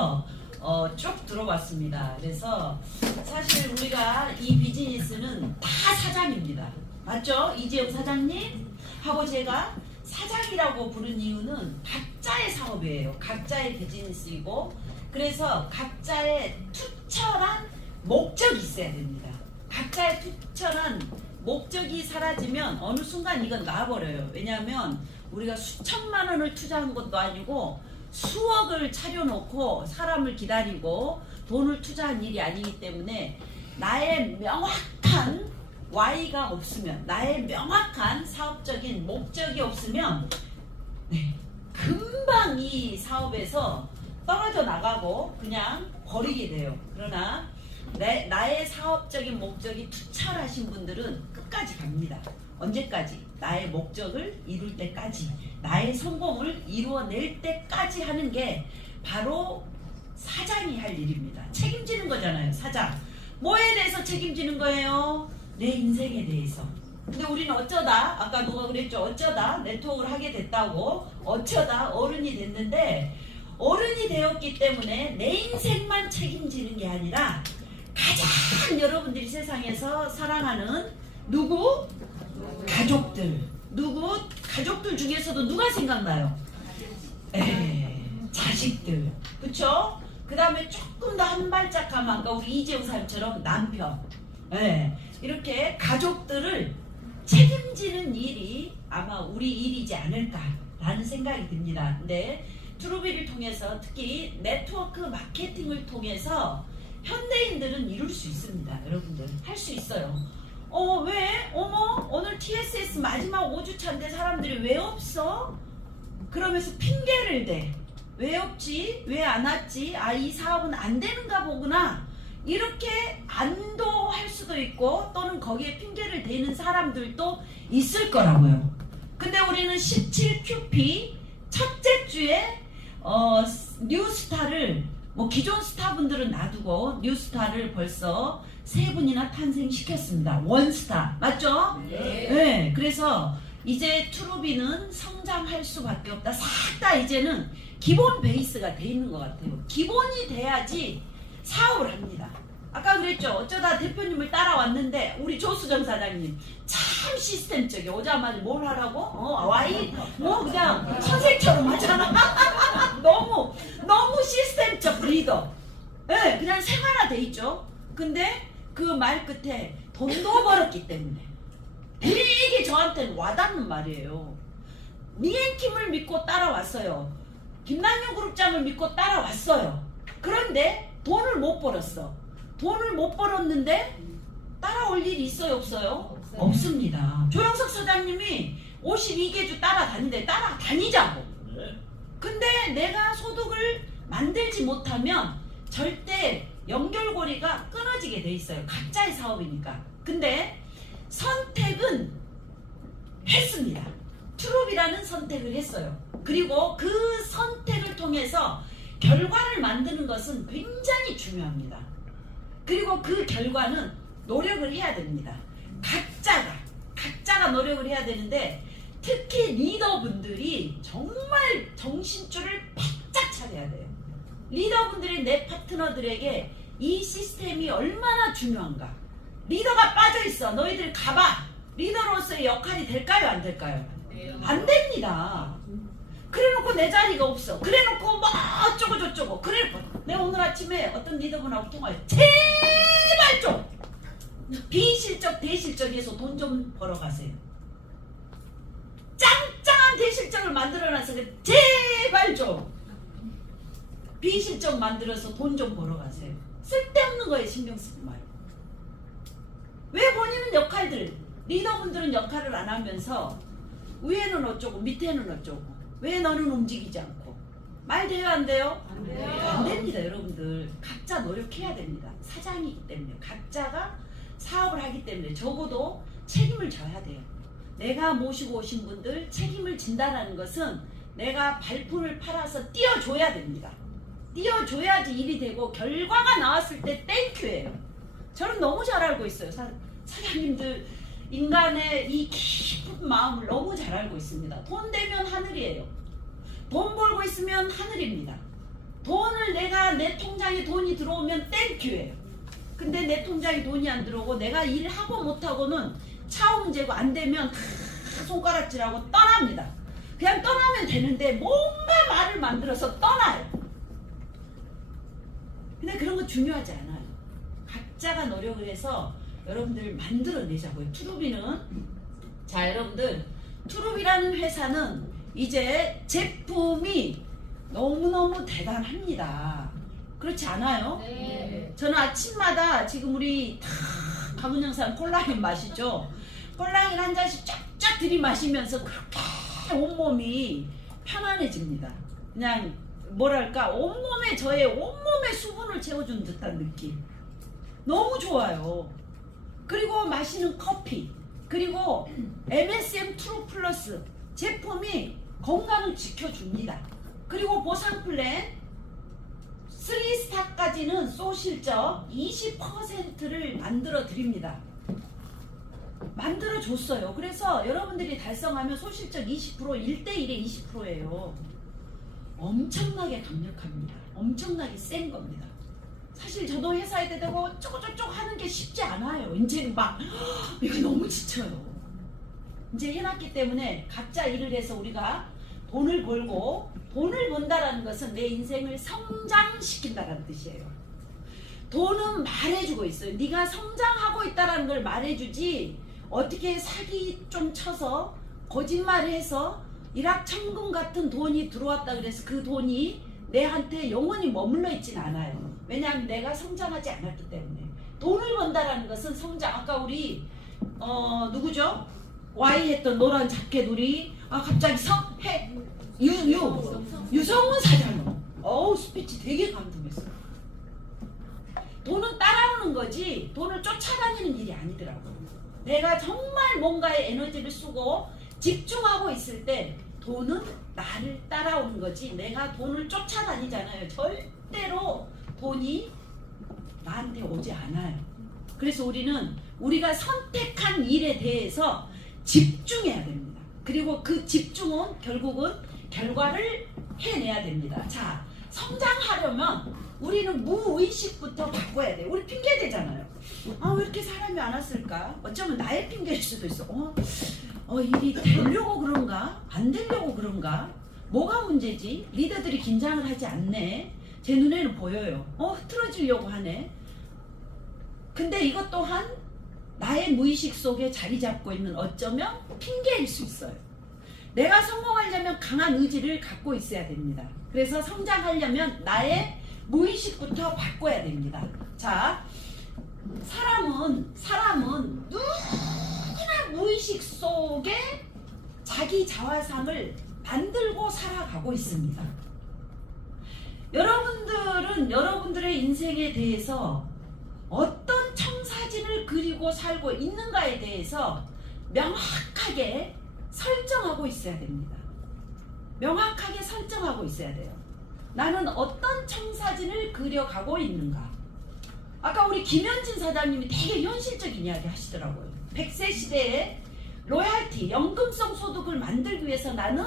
대해서 쭉 들어봤습니다. 그래서 사실 우리가 이 비즈니스는 다 사장입니다. 맞죠? 이재용 사장님 하고 제가 사장이라고 부른 이유는 각자의 사업이에요. 각자의 비즈니스이고, 그래서 각자의 투철한 목적이 있어야 됩니다. 각자의 투철한 목적이 사라지면 어느 순간 이건 나와버려요. 왜냐하면 우리가 수천만 원을 투자한 것도 아니고 수억을 차려놓고 사람을 기다리고 돈을 투자한 일이 아니기 때문에 나의 명확한 Y가 없으면, 나의 명확한 사업적인 목적이 없으면 금방 이 사업에서 떨어져 나가고 그냥 버리게 돼요. 그러나 나의 사업적인 목적이 투철하신 분들은 끝까지 갑니다. 언제까지? 나의 목적을 이룰 때까지, 나의 성공을 이루어낼 때까지 하는 게 바로 사장이 할 일입니다. 책임지는 거잖아요. 사장. 뭐에 대해서 책임지는 거예요? 내 인생에 대해서. 근데 우리는 어쩌다, 아까 누가 그랬죠? 어쩌다 네트워크를 하게 됐다고, 어쩌다 어른이 됐는데, 어른이 되었기 때문에 내 인생만 책임지는 게 아니라 가장 여러분들이 세상에서 사랑하는 누구? 가족들. 누구? 가족들 중에서도 누가 생각나요? 자식들. 그쵸? 그 다음에 조금 더 한 발짝 가면 아까 우리 이재용 사람처럼 남편. 이렇게 가족들을 책임지는 일이 아마 우리 일이지 않을까라는 생각이 듭니다. 근데 트루비를 통해서, 특히 네트워크 마케팅을 통해서 현대인들은 이룰 수 있습니다. 여러분들 할 수 있어요. 왜? 어머, 오늘 TSS 마지막 5주차인데 사람들이 왜 없어? 그러면서 핑계를 대. 왜 없지? 왜 안 왔지? 아, 이 사업은 안 되는가 보구나. 이렇게 안도할 수도 있고, 또는 거기에 핑계를 대는 사람들도 있을 거라고요. 근데 우리는 17QP 첫째 주에 뉴스타를, 기존 스타분들은 놔두고 뉴스타를 벌써 3분이나 탄생시켰습니다. 원스타. 맞죠? 네. 그래서 이제 트루비는 성장할 수밖에 없다. 싹 다 이제는 기본 베이스가 돼 있는 것 같아요. 기본이 돼야지 사업을 합니다. 아까 그랬죠? 어쩌다 대표님을 따라왔는데 우리 조수정 사장님 참 시스템적이, 오자마자 뭘 하라고? 와이? 그냥 선생처럼 하잖아. 너무 시스템적 리더. 그냥 생활화돼 있죠. 근데 그 말 끝에 돈도 벌었기 때문에 되게 저한테는 와닿는 말이에요. 니앤킴을 믿고 따라왔어요. 김남용 그룹장을 믿고 따라왔어요. 그런데 돈을 못 벌었어. 돈을 못 벌었는데 따라올 일이 있어요, 없어요? 없습니다. 조영석 사장님이 52개주 따라다니는데 따라다니자고. 근데 내가 소득을 만들지 못하면 절대 연결고리가 끊어지게 돼 있어요. 각자의 사업이니까. 근데 선택은 했습니다. 트루비라는 선택을 했어요. 그리고 그 선택을 통해서 결과를 만드는 것은 굉장히 중요합니다. 그리고 그 결과는 노력을 해야 됩니다. 각자가 노력을 해야 되는데, 특히 리더분들이 정말 정신줄을 바짝 차려야 돼요. 리더분들이 내 파트너들에게 이 시스템이 얼마나 중요한가. 리더가 빠져있어. 너희들 가봐. 리더로서의 역할이 될까요? 안 될까요? 안 됩니다. 그래놓고 내 자리가 없어. 그래놓고 뭐 어쩌고 저쩌고. 그래놓고 내가 오늘 아침에 어떤 리더분하고 통화해. 제발 좀 비실적 대실적에서 돈 좀 벌어가세요. 짱짱한 대실적을 만들어놔서 제발 좀 비실적 만들어서 돈 좀 벌어가세요. 쓸데없는 거에 신경 쓰지 말고. 왜 본인은 역할들, 리더분들은 역할을 안 하면서 위에는 어쩌고 밑에는 어쩌고, 왜 너는 움직이지 않고. 말 돼요, 안 돼요? 안 돼요. 안 됩니다. 여러분들 각자 노력해야 됩니다. 사장이기 때문에, 각자가 사업을 하기 때문에 적어도 책임을 져야 돼요. 내가 모시고 오신 분들 책임을 진다는 것은 내가 발품을 팔아서 띄워줘야 됩니다. 띄워줘야지 일이 되고, 결과가 나왔을 때 땡큐예요. 저는 너무 잘 알고 있어요. 사장님들 인간의 이 깊은 마음을 너무 잘 알고 있습니다. 돈 되면 하늘이에요. 돈 벌고 있으면 하늘입니다. 돈을 내가 내 통장에 돈이 들어오면 땡큐예요. 근데 내 통장에 돈이 안 들어오고 내가 일하고 못하고는 차후 문제고 안 되면 다 손가락질하고 떠납니다. 그냥 떠나면 되는데 뭔가 말을 만들어서 떠나요. 근데 그런 거 중요하지 않아요. 각자가 노력을 해서 여러분들 만들어내자고요. 투루비는, 자 여러분들, 투루비라는 회사는 이제 제품이 너무너무 대단합니다. 그렇지 않아요? 네. 저는 아침마다 지금 우리 다 강은영산 콜라겐 마시죠? 콜라겐 한 잔씩 쫙쫙 들이마시면서 그렇게 온몸이 편안해집니다. 그냥 뭐랄까 온몸에 저의 온몸에 수분을 채워준 듯한 느낌. 너무 좋아요. 그리고 마시는 커피, 그리고 MSM 트루 플러스 제품이 건강을 지켜줍니다. 그리고 보상 플랜 3스타까지는 소실적 20%를 만들어 드립니다. 만들어 줬어요. 그래서 여러분들이 달성하면 소실적 20%, 1대1에 20%예요. 엄청나게 강력합니다. 엄청나게 센 겁니다. 사실 저도 회사에 대고 쪼고쪼고 하는 게 쉽지 않아요. 이제는 막 이거 너무 지쳐요. 이제 해놨기 때문에 각자 일을 해서 우리가 돈을 벌고, 돈을 번다라는 것은 내 인생을 성장시킨다는 뜻이에요. 돈은 말해주고 있어요. 네가 성장하고 있다는 걸 말해주지, 어떻게 사기 좀 쳐서 거짓말해서 일확천금 같은 돈이 들어왔다 그래서 그 돈이 내한테 영원히 머물러 있진 않아요. 왜냐하면 내가 성장하지 않았기 때문에. 돈을 번다라는 것은 성장. 아까 우리 누구죠? Y 했던 노란 자켓 우리 갑자기 유성훈 사장. 어우 스피치 되게 감동했어요. 돈은 따라오는 거지 돈을 쫓아다니는 일이 아니더라고요. 내가 정말 뭔가에 에너지를 쓰고 집중하고 있을 때 돈은 나를 따라오는 거지 내가 돈을 쫓아다니잖아요. 절대로 돈이 나한테 오지 않아요. 그래서 우리가 선택한 일에 대해서 집중해야 됩니다. 그리고 그 집중은 결국은 결과를 해내야 됩니다. 자, 성장하려면 우리는 무의식부터 바꿔야 돼요. 우리 핑계 대잖아요. 왜 이렇게 사람이 안 왔을까? 어쩌면 나의 핑계일 수도 있어. 일이 되려고 그런가? 안 되려고 그런가? 뭐가 문제지? 리더들이 긴장을 하지 않네. 제 눈에는 보여요. 흐트러지려고 하네. 근데 이것 또한 나의 무의식 속에 자리 잡고 있는 어쩌면 핑계일 수 있어요. 내가 성공하려면 강한 의지를 갖고 있어야 됩니다. 그래서 성장하려면 나의 무의식부터 바꿔야 됩니다. 자, 사람은 누구나 무의식 속에 자기 자화상을 만들고 살아가고 있습니다. 여러분들은 여러분들의 인생에 대해서 어떤 청사진을 그리고 살고 있는가에 대해서 명확하게 설정하고 있어야 됩니다. 명확하게 설정하고 있어야 돼요. 나는 어떤 청사진을 그려가고 있는가. 아까 우리 김현진 사장님이 되게 현실적인 이야기 하시더라고요. 100세 시대에 로얄티, 연금성 소득을 만들기 위해서 나는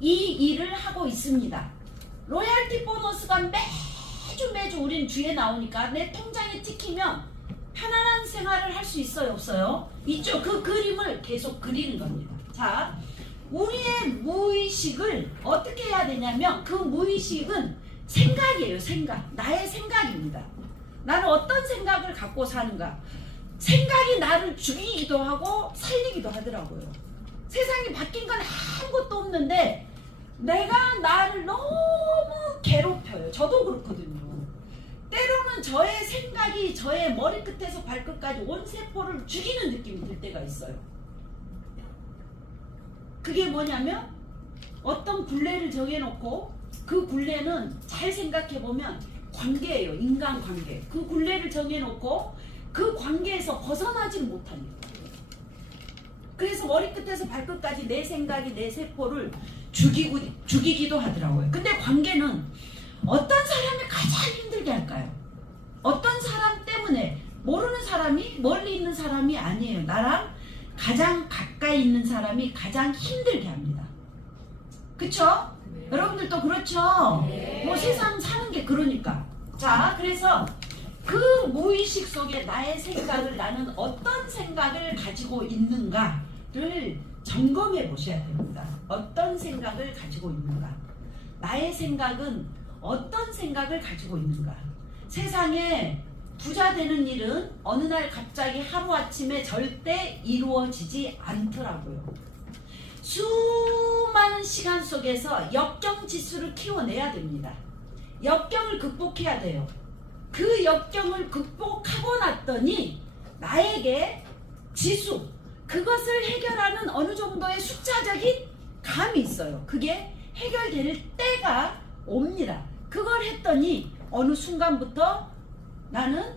이 일을 하고 있습니다. 로얄티 보너스가 매주 우린 주에 나오니까 내 통장에 찍히면 편안한 생활을 할 수 있어요, 없어요? 있죠. 그 그림을 계속 그리는 겁니다. 자, 우리의 무의식을 어떻게 해야 되냐면 그 무의식은 생각이에요. 생각. 나의 생각입니다. 나는 어떤 생각을 갖고 사는가. 생각이 나를 죽이기도 하고 살리기도 하더라고요. 세상이 바뀐 건 아무것도 없는데 내가 나를 너무 괴롭혀요. 저도 그렇거든요. 때로는 저의 생각이 저의 머리끝에서 발끝까지 온 세포를 죽이는 느낌이 들 때가 있어요. 그게 뭐냐면 어떤 굴레를 정해놓고 그 굴레는 잘 생각해보면 관계예요. 인간관계. 그 굴레를 정해놓고 그 관계에서 벗어나지 못합니다. 그래서 머리끝에서 발끝까지 내 생각이 내 세포를 죽이기도 하더라고요. 근데 관계는 어떤 사람이 가장 힘들게 할까요? 어떤 사람 때문에 모르는 사람이 멀리 있는 사람이 아니에요. 나랑 가장 가까이 있는 사람이 가장 힘들게 합니다. 그쵸? 네. 여러분들도 그렇죠? 뭐 세상 사는 게 그러니까. 자, 그래서 그 무의식 속에 나의 생각을, 나는 어떤 생각을 가지고 있는가를 점검해 보셔야 됩니다. 어떤 생각을 가지고 있는가? 나의 생각은 어떤 생각을 가지고 있는가? 세상에 부자 되는 일은 어느 날 갑자기 하루아침에 절대 이루어지지 않더라고요. 수많은 시간 속에서 역경 지수를 키워내야 됩니다. 역경을 극복해야 돼요. 그 역경을 극복하고 났더니 나에게 지수, 그것을 해결하는 어느 정도의 숫자적인 감이 있어요. 그게 해결될 때가 옵니다. 그걸 했더니 어느 순간부터 나는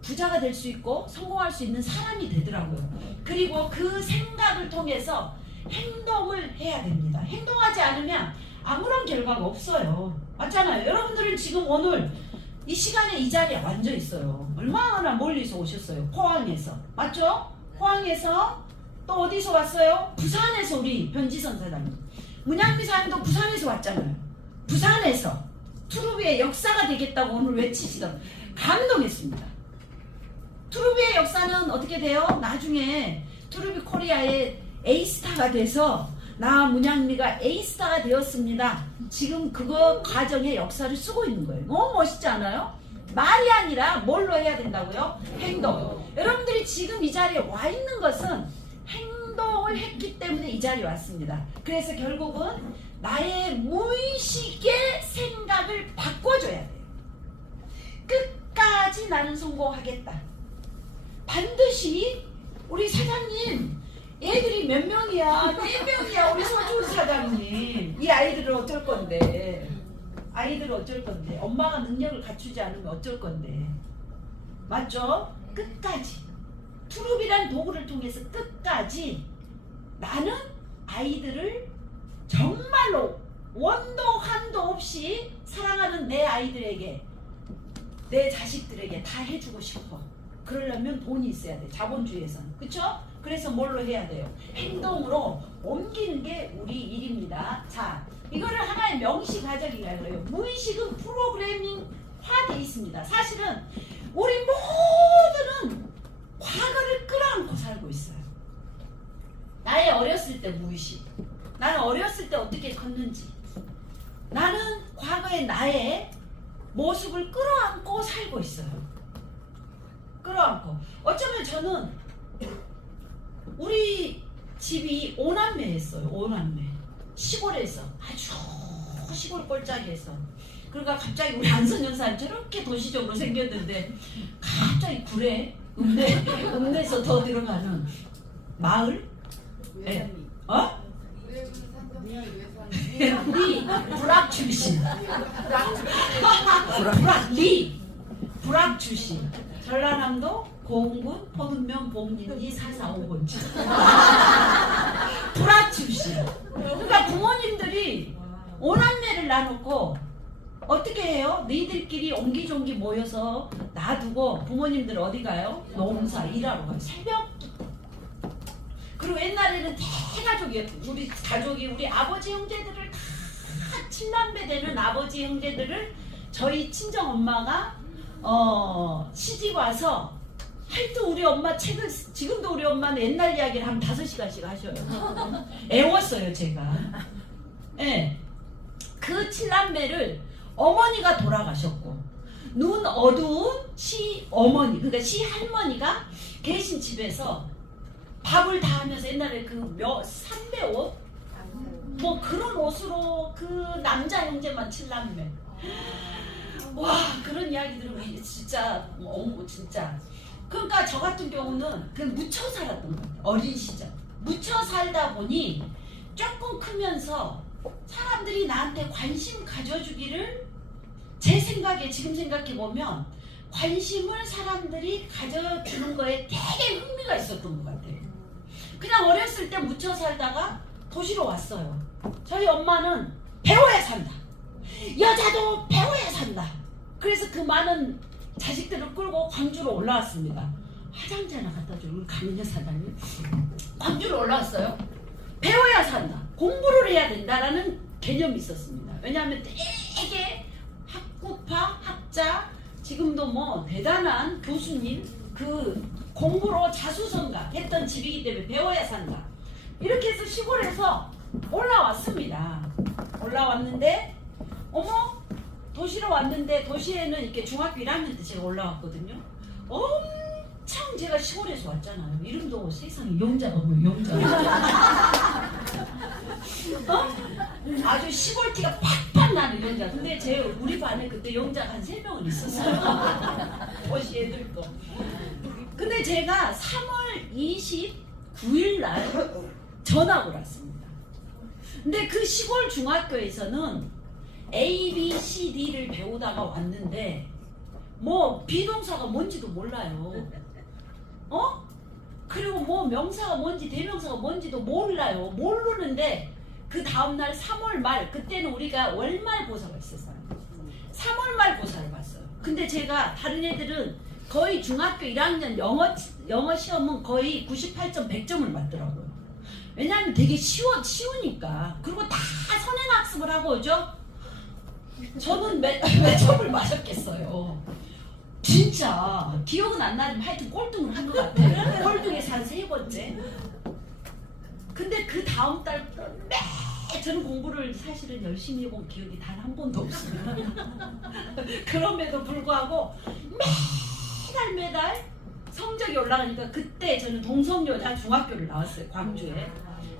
부자가 될 수 있고 성공할 수 있는 사람이 되더라고요. 그리고 그 생각을 통해서 행동을 해야 됩니다. 행동하지 않으면 아무런 결과가 없어요. 맞잖아요. 여러분들은 지금 오늘 이 시간에 이 자리에 앉아 있어요. 얼마나 멀리서 오셨어요. 포항에서. 맞죠? 포항에서 또 어디서 왔어요? 부산에서 우리 변지선 사장님. 문양미 사장님도 부산에서 왔잖아요. 부산에서 투루비의 역사가 되겠다고 오늘 외치시던, 감동했습니다. 투루비의 역사는 어떻게 돼요? 나중에 투루비 코리아의 A스타가 돼서 나 문양미가 A스타가 되었습니다. 지금 그거 과정의 역사를 쓰고 있는 거예요. 너무 멋있지 않아요? 말이 아니라 뭘로 해야 된다고요? 행동. 여러분들이 지금 이 자리에 와 있는 것은 행동을 했기 때문에 이 자리에 왔습니다. 그래서 결국은 나의 무의식의 생각을 바꿔줘야 돼요. 끝까지 나는 성공하겠다. 반드시. 우리 사장님 애들이 몇 명이야? 4명이야. 우리 소준 사장님. 이 아이들을 어쩔 건데? 아이들을 어쩔 건데? 엄마가 능력을 갖추지 않으면 어쩔 건데? 맞죠? 끝까지. 투룹이란 도구를 통해서 끝까지 나는 아이들을 정말로 원도 한도 없이 사랑하는 내 아이들에게, 내 자식들에게 다 해주고 싶어. 그러려면 돈이 있어야 돼. 자본주의에서는. 그쵸? 그래서 뭘로 해야 돼요? 행동으로 옮기는 게 우리 일입니다. 자, 이거를 하나의 명시 과정이라 그래요. 무의식은 프로그래밍화 돼 있습니다. 사실은 우리 모두는 과거를 끌어안고 살고 있어요. 나의 어렸을 때 무의식. 나는 어렸을 때 어떻게 컸는지. 나는 과거의 나의 모습을 끌어안고 살고 있어요. 끌어안고. 어쩌면 저는 우리 집이 5남매였어요. 5남매. 시골에서, 아주 시골 꼴짝이에서. 그러니까 갑자기 우리 안선 여사는 저렇게 도시적으로 생겼는데 갑자기 굴에 읍내에서 더 들어가는 마을? 네. 어? 우리 불악 출신. 불악 출신. 전라남도 고흥군 포등면 봉진리 445번지. 불악 출신. 그러니까 부모님들이 5남매를 나누고 어떻게 해요? 너희들끼리 옹기종기 모여서 놔두고 부모님들 어디 가요? 농사 일하러 가요. 새벽부터. 그리고 옛날에는 대가족이었고, 우리 가족이, 우리 아버지 형제들을 다 친남매 되는 아버지 형제들을 저희 친정 엄마가 시집 와서, 하여튼 우리 엄마 책을, 지금도 우리 엄마는 옛날 이야기를 한 5시간씩 하셔요. 애웠어요 제가. 네. 그 친남매를 어머니가 돌아가셨고 눈 어두운 시어머니, 그러니까 시할머니가 계신 집에서 밥을 다 하면서 옛날에 그 삼배 옷? 뭐 그런 옷으로 그 남자 형제만 친남매. 와, 그런 이야기 들으면 진짜 진짜. 그러니까 저 같은 경우는 그냥 묻혀 살았던 거예요. 어린 시절 묻혀 살다 보니 조금 크면서 사람들이 나한테 관심 가져주기를, 제 생각에 지금 생각해 보면 관심을 사람들이 가져주는 거에 되게 흥미가 있었던 것 같아요. 그냥 어렸을 때 묻혀 살다가 도시로 왔어요. 저희 엄마는 배워야 산다. 여자도 배워야 산다. 그래서 그 많은 자식들을 끌고 광주로 올라왔습니다. 화장지 하나 갖다 줘. 우리 강은여 사장님. 광주로 올라왔어요. 배워야 산다. 공부를 해야 된다라는 개념이 있었습니다. 왜냐하면 되게 학구파, 학자, 지금도 뭐 대단한 교수님, 그 공부로 자수성가 했던 집이기 때문에 배워야 산다. 이렇게 해서 시골에서 올라왔습니다. 올라왔는데 어머, 도시로 왔는데, 도시에는 이렇게 중학교 1학년 때 제가 올라왔거든요. 엄청 제가 시골에서 왔잖아요. 이름도 세상에 영자가 뭐 영자. 아주 시골티가 팍팍 나는 영자. 근데 우리 반에 그때 영자가 한 3명은 있었어요. 도시 애들 거. 근데 제가 3월 29일 날 전학을 왔습니다. 근데 그 시골 중학교에서는 A, B, C, D를 배우다가 왔는데 뭐 비동사가 뭔지도 몰라요. 그리고 뭐 명사가 뭔지 대명사가 뭔지도 몰라요. 모르는데 그 다음날 3월 말, 그때는 우리가 월말고사가 있었어요. 3월 말고사를 봤어요. 근데 제가 다른 애들은 거의 중학교 1학년 영어 시험은 거의 98점, 100점을 맞더라고요. 왜냐하면 되게 쉬우니까. 그리고 다 선행학습을 하고 오죠. 저는 몇 점을 맞았겠어요. 진짜 기억은 안 나지만 하여튼 꼴등을 한 것 같아요. 꼴등에서 한 3번째. 근데 그 다음 달부터 저는 공부를 사실은 열심히 해본 기억이 단 한 번도 없습니다. 그럼에도 불구하고 매달 성적이 올라가니까 그때 저는 동성여자 중학교를 나왔어요. 광주에.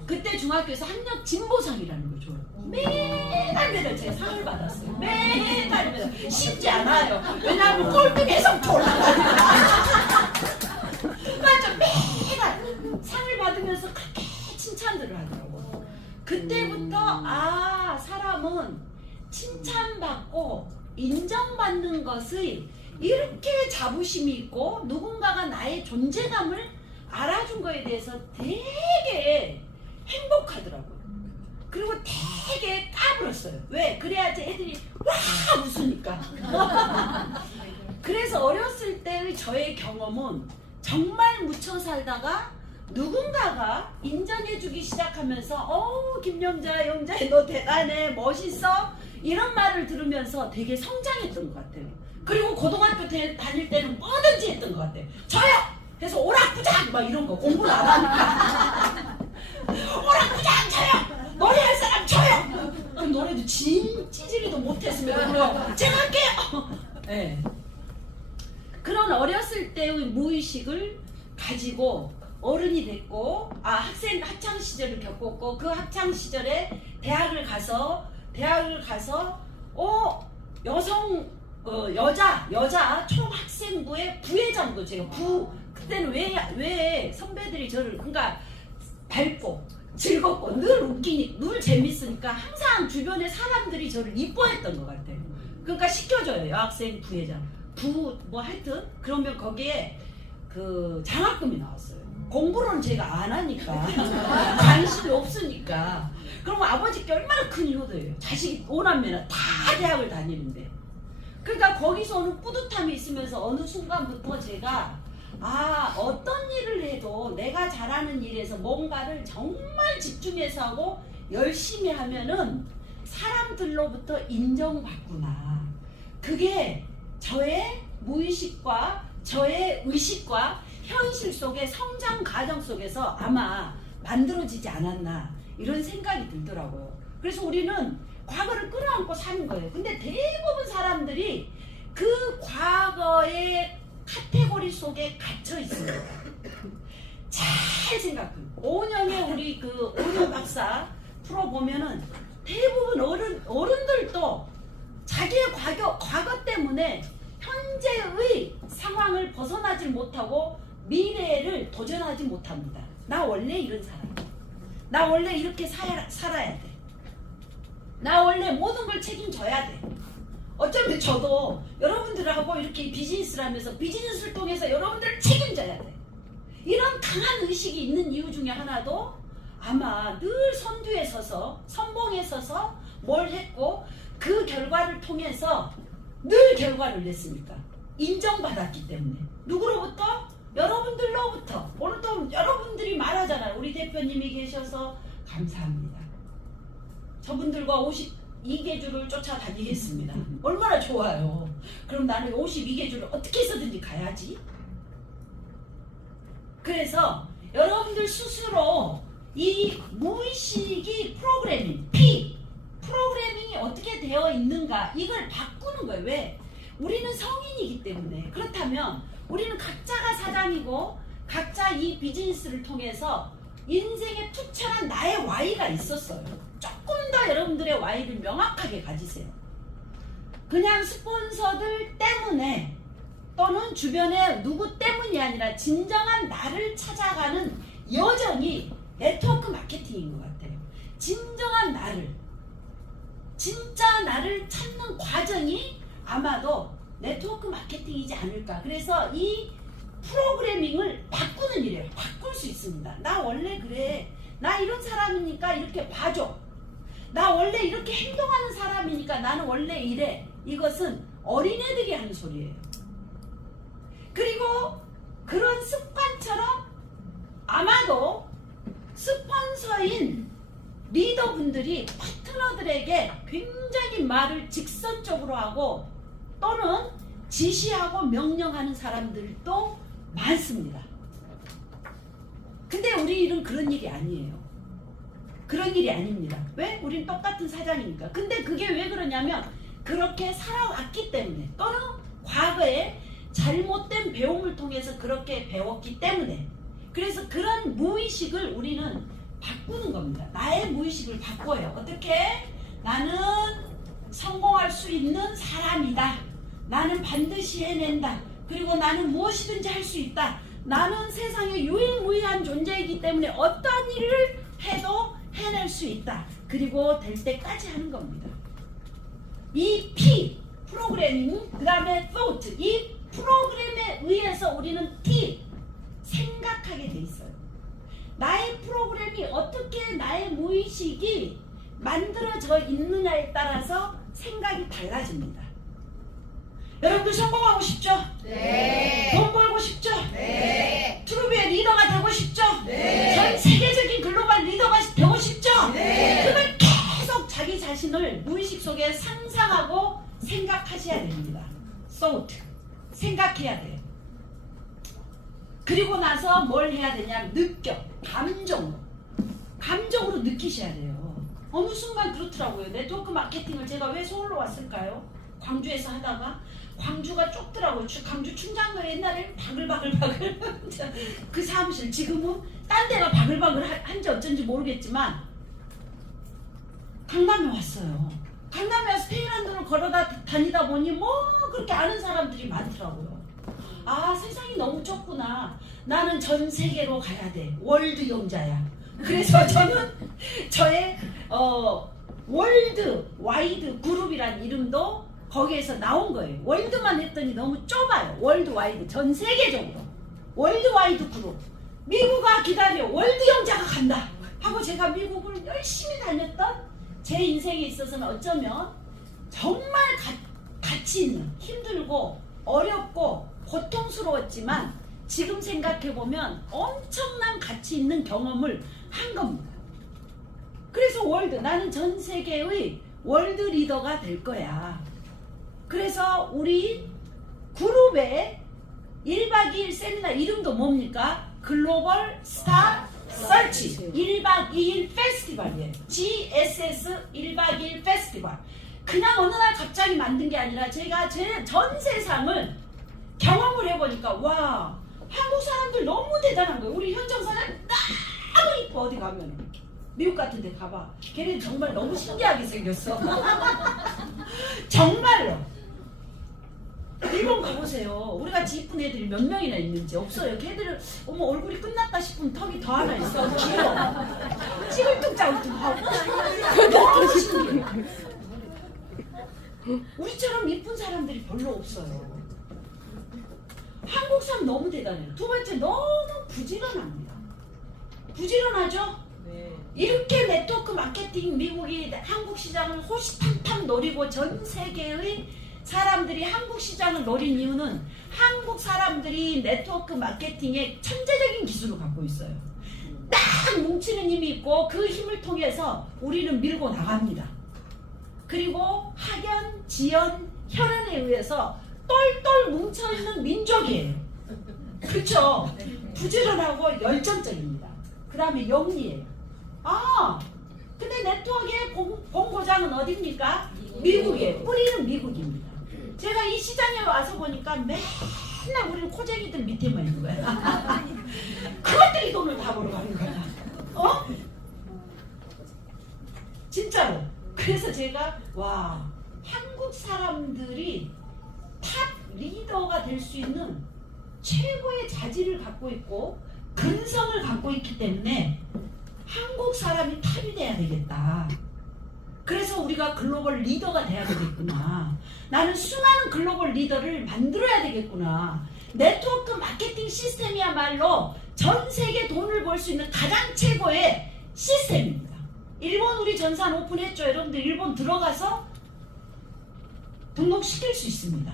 그때 중학교에서 학력 진보상이라는 걸 줘요. 매달 제가 상을 받았어요. 매달 쉽지 않아요. 왜냐하면 꼴등에서부터 올라가니까. 맞아, 매달 상을 받으면서 그렇게 칭찬들을 하더라고요. 그때부터 사람은 칭찬받고 인정받는 것의 이렇게 자부심이 있고 누군가가 나의 존재감을 알아준 거에 대해서 되게 행복하더라고요. 그리고 되게 까불었어요. 왜? 그래야지 애들이 와 웃으니까. 그래서 어렸을 때의 저의 경험은 정말 묻혀 살다가 누군가가 인정해주기 시작하면서 김영자, 영자야 너 대단해, 멋있어, 이런 말을 들으면서 되게 성장했던 것 같아요. 그리고 고등학교 다닐 때는 뭐든지 했던 것 같아요. 저요! 그래서 오락부장 막 이런 거 공부를 안 하니까 오락부장 저요! 노래할 사람 저요! 그럼 노래도 찌질이도 못했으면 제가 할게요! 네. 그런 어렸을 때의 무의식을 가지고 어른이 됐고 학창 시절을 겪었고 그 학창 시절에 대학을 가서 여자 총학생부의 부회장도 제가 그때는 왜 선배들이 저를 그러니까 밝고 즐겁고 늘 웃기니 늘 재밌으니까 항상 주변의 사람들이 저를 이뻐했던 것 같아요. 그러니까 시켜줘요. 여학생 부회장 하여튼 그러면 거기에 그 장학금이 나왔어요. 공부는 제가 안 하니까 관심이 없으니까. 그러면 아버지께 얼마나 큰 효도예요. 자식이 5남매나 다 대학을 다니는데. 그러니까 거기서 오는 뿌듯함이 있으면서 어느 순간부터 제가 어떤 일을 해도 내가 잘하는 일에서 뭔가를 정말 집중해서 하고 열심히 하면은 사람들로부터 인정받구나. 그게 저의 무의식과 저의 의식과 현실 속의 성장 과정 속에서 아마 만들어지지 않았나 이런 생각이 들더라고요. 그래서 우리는 과거를 끌어안고 사는 거예요. 근데 대부분 사람들이 그 과거의 카테고리 속에 갇혀 있습니다. 잘 생각해요. 5년에 우리 그 5년 박사 풀어보면은 대부분 어른들도 자기의 과거 때문에 현재의 상황을 벗어나지 못하고 미래를 도전하지 못합니다. 나 원래 이런 사람. 나 원래 이렇게 살아야 돼. 나 원래 모든 걸 책임져야 돼. 어쩌면 저도 여러분들하고 이렇게 비즈니스를 하면서 비즈니스를 통해서 여러분들을 책임져야 돼. 이런 강한 의식이 있는 이유 중에 하나도 아마 늘 선두에 서서 선봉에 서서 뭘 했고 그 결과를 통해서 늘 결과를 냈으니까 인정받았기 때문에 누구로부터? 여러분들로부터. 오늘 또 여러분들이 말하잖아요. 우리 대표님이 계셔서 감사합니다. 저분들과 52개주를 쫓아다니겠습니다. 얼마나 좋아요. 그럼 나는 52개주를 어떻게 해서든지 가야지. 그래서 여러분들 스스로 이 무의식이 프로그래밍이 어떻게 되어 있는가 이걸 바꾸는 거예요. 왜? 우리는 성인이기 때문에. 그렇다면 우리는 각자가 사장이고 각자 이 비즈니스를 통해서 인생에 투철한 나의 Y가 있었어요. 조금 더 여러분들의 Y를 명확하게 가지세요. 그냥 스폰서들 때문에 또는 주변의 누구 때문이 아니라 진정한 나를 찾아가는 여정이 네트워크 마케팅인 것 같아요. 진정한 나를, 진짜 나를 찾는 과정이 아마도 네트워크 마케팅이지 않을까. 그래서 이 프로그래밍을 바꾸는 일이에요. 바꿀 수 있습니다. 나 원래 그래. 나 이런 사람이니까 이렇게 봐줘. 나 원래 이렇게 행동하는 사람이니까 나는 원래 이래. 이것은 어린애들이 하는 소리예요. 그리고 그런 습관처럼 아마도 스폰서인 리더분들이 파트너들에게 굉장히 말을 직선적으로 하고 또는 지시하고 명령하는 사람들도 많습니다. 근데 우리 일은 그런 일이 아니에요. 그런 일이 아닙니다. 왜? 우린 똑같은 사장이니까. 근데 그게 왜 그러냐면 그렇게 살아왔기 때문에 또는 과거에 잘못된 배움을 통해서 그렇게 배웠기 때문에. 그래서 그런 무의식을 우리는 바꾸는 겁니다. 나의 무의식을 바꿔요. 어떻게? 나는 성공할 수 있는 사람이다. 나는 반드시 해낸다. 그리고 나는 무엇이든지 할 수 있다. 나는 세상에 유일무이한 존재이기 때문에 어떠한 일을 해도 해낼 수 있다. 그리고 될 때까지 하는 겁니다. 이 P, 프로그래밍, 그 다음에 thought, 이 프로그램에 의해서 우리는 T, 생각하게 돼 있어요. 나의 프로그램이 어떻게 나의 무의식이 만들어져 있느냐에 따라서 생각이 달라집니다. 여러분들 성공하고 싶죠? 네. 돈 벌고 싶죠? 네. 트루비의 리더가 되고 싶죠? 네. 전 세계적인 글로벌 리더가 되고 싶죠? 네. 그걸 계속 자기 자신을 무의식 속에 상상하고 생각하셔야 됩니다. thought. 생각해야 돼요. 그리고 나서 뭘 해야 되냐? 느껴. 감정으로 느끼셔야 돼요. 어느 순간 그렇더라고요. 네트워크 마케팅을 제가 왜 서울로 왔을까요? 광주에서 하다가 광주가 좁더라고요. 광주 춘장로에 옛날에 바글바글 그 사무실 지금은 딴 데가 바글바글 한지 어쩐지 모르겠지만 강남에 왔어요. 강남에 와서 테일한도를 다니다 보니 뭐 그렇게 아는 사람들이 많더라고요. 아, 세상이 너무 좁구나. 나는 전 세계로 가야 돼. 월드 용자야. 그래서 저는 저의 월드 와이드 그룹이란 이름도 거기에서 나온 거예요. 월드만 했더니 너무 좁아요. 월드 와이드, 전 세계적으로 월드 와이드 그룹. 미국아 기다려. 월드 용자가 간다 하고 제가 미국을 열심히 다녔던 제 인생에 있어서는 어쩌면 정말 가치 있는, 힘들고 어렵고 고통스러웠지만 지금 생각해보면 엄청난 가치 있는 경험을 한 겁니다. 그래서 나는 전 세계의 월드 리더가 될 거야. 그래서 우리 그룹의 1박 2일 세미나 이름도 뭡니까? 글로벌 스타 서치 1박 2일 페스티벌이에요. GSS 1박 2일 페스티벌. 그냥 어느 날 갑자기 만든 게 아니라 제가 제 전 세상을 경험을 해보니까 와, 한국 사람들 너무 대단한 거예요. 우리 현정 사장 너무 이뻐. 어디 가면 미국 같은 데 가봐. 걔네 정말 너무 신기하게 생겼어. 정말로. 일본 가보세요. 우리같이 이쁜 애들이 몇 명이나 있는지. 없어요. 걔들은 어머 얼굴이 끝났다 싶으면 턱이 더 하나 있어. 귀여워. 찌글뚝짜글뚝하고 너무 신기해. 우리처럼 이쁜 사람들이 별로 없어요. 한국 사람 너무 대단해요. 두 번째, 너무 부지런합니다. 부지런하죠? 네. 이렇게 네트워크 마케팅 미국이 한국 시장을 호시탐탐 노리고 전 세계의 사람들이 한국 시장을 노린 이유는 한국 사람들이 네트워크 마케팅에 천재적인 기술을 갖고 있어요. 딱 딱 뭉치는 힘이 있고 그 힘을 통해서 우리는 밀고 나갑니다. 그리고 학연, 지연, 혈연에 의해서 똘똘 뭉쳐있는 민족이에요. 그렇죠? 부지런하고 열정적입니다. 그 다음에 영리해요. 아, 근데 네트워크의 본고장은 어디입니까? 미국이에요. 뿌리는 미국입니다. 제가 이 시장에 와서 보니까 맨날 우리는 코쟁이들 밑에만 있는 거야. 그것들이 돈을 다 벌어가는 거야. 어? 진짜로. 그래서 제가 와, 한국 사람들이 탑 리더가 될 수 있는 최고의 자질을 갖고 있고 근성을 갖고 있기 때문에 한국 사람이 탑이 돼야 되겠다. 그래서 우리가 글로벌 리더가 돼야 되겠구나. 나는 수많은 글로벌 리더를 만들어야 되겠구나. 네트워크 마케팅 시스템이야말로 전 세계 돈을 벌 수 있는 가장 최고의 시스템입니다. 일본 우리 전산 오픈했죠. 여러분들 일본 들어가서 등록시킬 수 있습니다.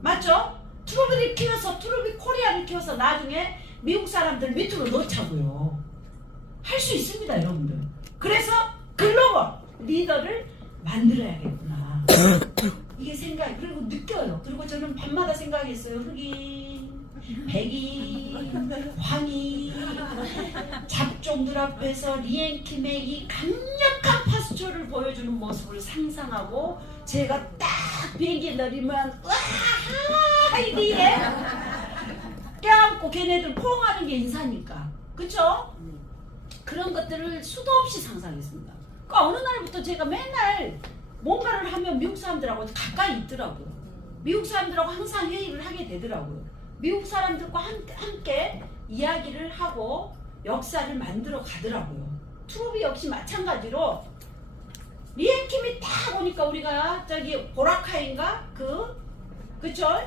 맞죠? 트루비를 키워서 트루비 코리아를 키워서 나중에 미국 사람들 밑으로 넣자고요. 할 수 있습니다, 여러분들. 그래서 글로벌 리더를 만들어야겠구나. 이게 생각, 그리고 느껴요. 그리고 저는 밤마다 생각했어요. 흑인, 백인, 황인, 잡종들 앞에서 리앤킴의 이 강력한 파스처를 보여주는 모습을 상상하고 제가 딱 비행기 내리면 와 하이디에 껴안고 걔네들 포옹하는 게 인사니까. 그쵸? 그런 것들을 수도 없이 상상했습니다. 그러니까 어느 날부터 제가 맨날 뭔가를 하면 미국 사람들하고 가까이 있더라고요. 미국 사람들하고 항상 회의를 하게 되더라고요. 미국 사람들과 함께 이야기를 하고 역사를 만들어 가더라고요. 트루비 역시 마찬가지로 리앤킴이 딱 오니까 우리가 저기 보라카인가 그쵸?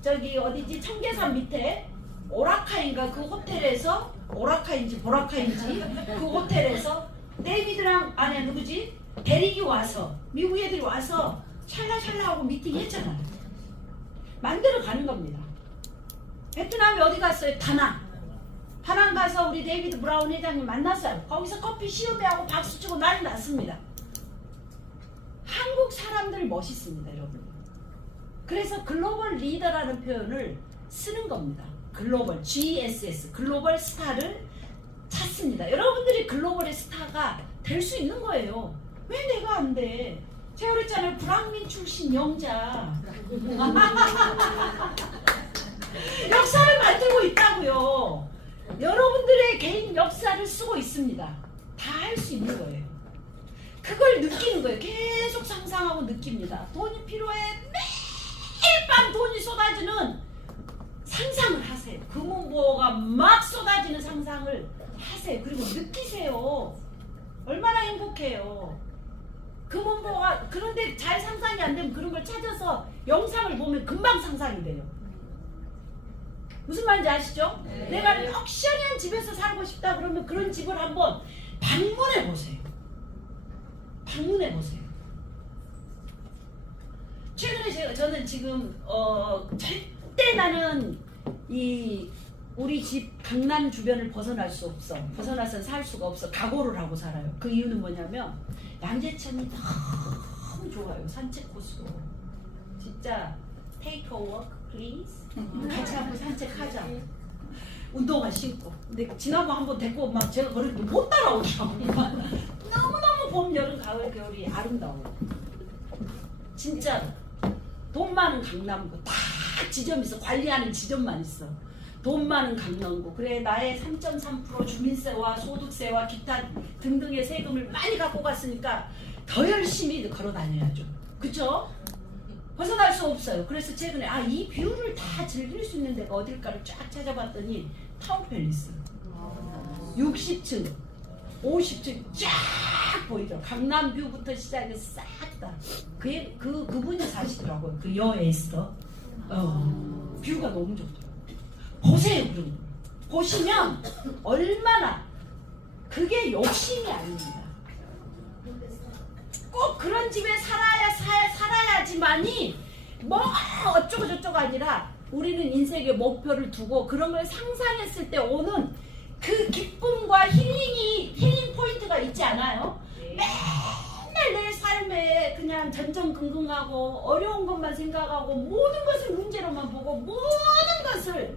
저기 어디지 청계산 밑에 오라카인가 그 호텔에서 오라카인지 보라카인지 그 호텔에서 데이비드랑 아니 누구지? 데릭이 와서 미국 애들이 와서 샬라샬라하고 미팅 했잖아요. 만들어 가는 겁니다. 베트남에 어디 갔어요? 다낭 가서 우리 데이비드 브라운 회장님 만났어요. 거기서 커피 시음회하고 박수 치고 난리 났습니다. 한국 사람들 멋있습니다, 여러분. 그래서 글로벌 리더라는 표현을 쓰는 겁니다. 글로벌, GSS, 글로벌 스타를 찾습니다. 여러분들이 글로벌의 스타가 될 수 있는 거예요. 왜 내가 안 돼? 제가 그랬잖아요. 불황민 출신 영자. 역사를 만들고 있다고요. 여러분들의 개인 역사를 쓰고 있습니다. 다 할 수 있는 거예요. 그걸 느끼는 거예요. 계속 상상하고 느낍니다. 돈이 필요해. 매일 밤 돈이 쏟아지는 상상을 하세요. 금은보호가 막 쏟아지는 상상을 하세요. 그리고 느끼세요. 얼마나 행복해요. 금은보호가 그런데 잘 상상이 안 되면 그런 걸 찾아서 영상을 보면 금방 상상이 돼요. 무슨 말인지 아시죠? 네. 내가 럭셔리한 집에서 살고 싶다 그러면 그런 집을 한번 방문해 보세요. 방문해 보세요. 최근에 저는 지금 절대 나는 이 우리 집 강남 주변을 벗어날 수 없어. 벗어나서 살 수가 없어. 각오를 하고 살아요. 그 이유는 뭐냐면 양재천이 너무 좋아요. 산책 코스로. 진짜 take a walk please. 같이 한번 산책하자. 운동화 신고. 근데 지난번 한번 데리고 막 제가 그랬는데 못 따라오더라고. 너무너무 봄, 여름, 가을, 겨울이 아름다워요. 진짜 돈 많은 강남구 다 지점 있어. 관리하는 지점만 있어. 돈 많은 강남구. 그래 나의 3.3% 주민세와 소득세와 기타 등등의 세금을 많이 갖고 갔으니까 더 열심히 걸어 다녀야죠. 그쵸? 벗어날 수 없어요. 그래서 최근에 이 뷰를 다 즐길 수 있는 데가 어딜까를 쫙 찾아봤더니 타운팰리스 60층 50층 쫙 보이더라고요. 강남 뷰부터 시작해서 싹 다 그분이 사시더라고요. 그 여에스터 뷰가 너무 좋더라고요. 보세요. 그럼 보시면 얼마나 그게 욕심이 아닙니다. 꼭 그런 집에 살아야지만이 뭐 어쩌고 저쩌고 아니라 우리는 인생의 목표를 두고 그런 걸 상상했을 때 오는 그 그 기쁨과 힐링 포인트가 있지 않아요? 맨날 내 삶에 그냥 전전긍긍하고 어려운 것만 생각하고 모든 것을 문제로만 보고 모든 것을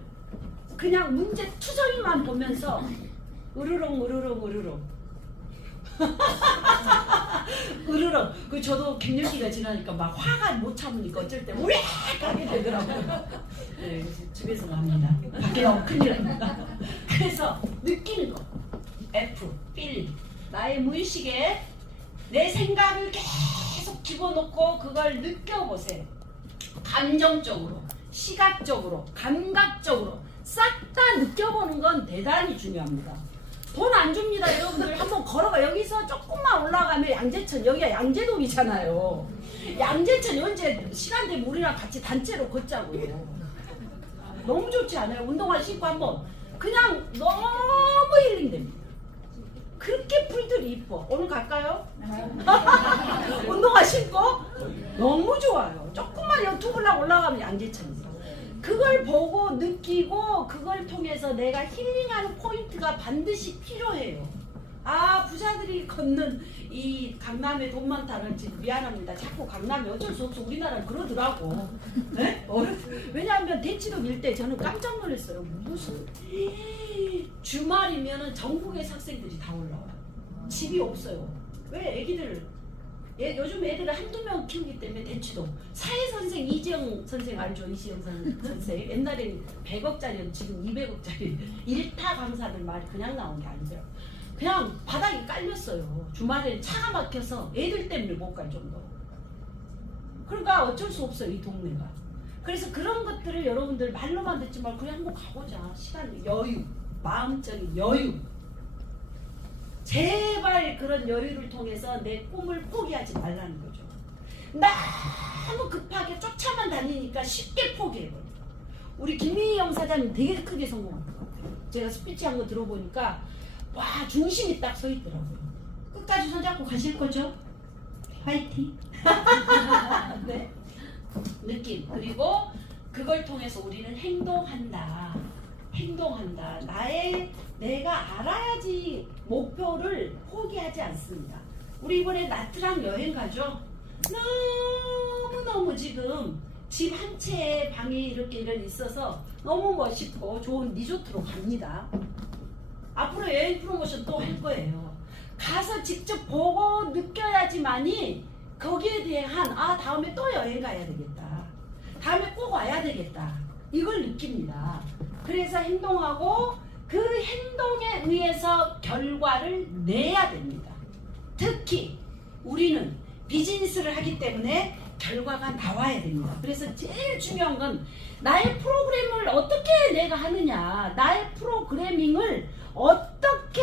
그냥 문제 투성이만 보면서 으르렁 그 저도 갱년기가 지나니까 막 화가 못 참으니까 어쩔 때 우렉 하게 되더라고요. 네, 그래서 집에서 합니다. 밖에 나오면 큰일 납니다. 그래서 느끼는 거 F, feel. 나의 무의식에 내 생각을 계속 집어넣고 그걸 느껴보세요. 감정적으로, 시각적으로, 감각적으로 싹 다 느껴보는 건 대단히 중요합니다. 돈 안 줍니다. 여러분들 한번 걸어가. 여기서 조금만 올라가면 양재천, 여기가 양재동이잖아요. 양재천 언제 시간 되면 우리랑 같이 단체로 걷자고요. 너무 좋지 않아요? 운동화 신고 한번 그냥 너무 힐링됩니다. 그렇게 풀들이 이뻐. 오늘 갈까요? 운동화 신고 너무 좋아요. 조금만 유튜브랑 올라가면 양재천이죠. 그걸 보고 느끼고 그걸 통해서 내가 힐링하는 포인트가 반드시 필요해요. 아, 부자들이 걷는 이 강남에 돈 많다는 지금 미안합니다. 자꾸 강남에 어쩔 수 없어. 우리나라는 그러더라고. 네? 왜냐하면 대치동 일대 저는 깜짝 놀랐어요. 무슨 주말이면은 전국의 학생들이 다 올라와요. 집이 없어요. 왜? 애기들 요즘 애들을 한두 명 키우기 때문에 대치동 사회선생 이재영 선생 알죠? 이시영 선생 옛날에는 100억짜리 지금 200억짜리 일타 강사들 말이 그냥 나온 게 아니더라고요. 그냥 바닥이 깔렸어요. 주말에 차가 막혀서 애들 때문에 못 갈 정도. 그러니까 어쩔 수 없어요, 이 동네가. 그래서 그런 것들을 여러분들 말로만 듣지 말고 그냥 한번 가보자. 시간, 여유, 마음적인 여유. 제발 그런 여유를 통해서 내 꿈을 포기하지 말라는 거죠. 너무 급하게 쫓아만 다니니까 쉽게 포기해버려요. 우리 김민영 사장님 되게 크게 성공한 것 같아요. 제가 스피치 한 거 들어보니까 와, 중심이 딱 서 있더라고요. 끝까지 손잡고 가실 거죠? 화이팅! 네. 느낌. 그리고 그걸 통해서 우리는 행동한다. 내가 알아야지 목표를 포기하지 않습니다. 우리 이번에 나트랑 여행 가죠? 너무너무 지금 집 한 채에 방이 이렇게 있어서 너무 멋있고 좋은 리조트로 갑니다. 앞으로 여행 프로모션 또 할 거예요. 가서 직접 보고 느껴야지만이 거기에 대한 다음에 또 여행 가야 되겠다. 다음에 꼭 와야 되겠다. 이걸 느낍니다. 그래서 행동하고 그 행동에 의해서 결과를 내야 됩니다. 특히 우리는 비즈니스를 하기 때문에 결과가 나와야 됩니다. 그래서 제일 중요한 건 나의 프로그램을 어떻게 내가 하느냐, 나의 프로그래밍을 어떻게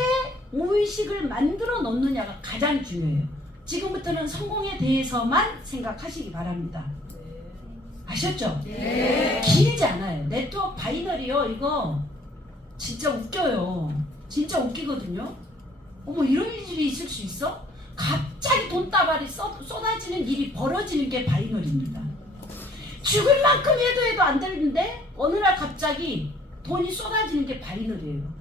무의식을 만들어 놓느냐가 가장 중요해요. 지금부터는 성공에 대해서만 생각하시기 바랍니다. 아셨죠? 네. 길지 않아요. 네트워크 바이너리요. 이거 진짜 웃겨요. 진짜 웃기거든요. 어머, 이런 일이 있을 수 있어? 갑자기 돈다발이 쏟아지는 일이 벌어지는 게 바이너리입니다. 죽을 만큼 해도 안 되는데 어느 날 갑자기 돈이 쏟아지는 게 바이너리예요.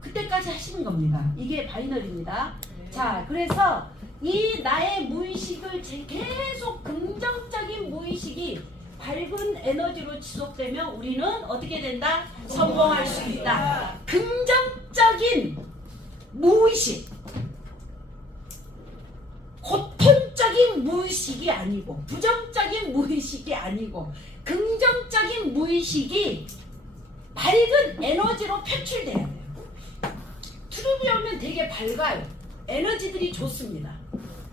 그때까지 하시는 겁니다. 이게 바이너리입니다. 자, 그래서 이 나의 무의식을 계속 긍정적인 무의식이 밝은 에너지로 지속되면 우리는 어떻게 된다? 성공할 수 있다. 긍정적인 무의식, 고통적인 무의식이 아니고 부정적인 무의식이 아니고 긍정적인 무의식이 밝은 에너지로 표출돼야 돼요. 트루비 오면 되게 밝아요. 에너지들이 좋습니다.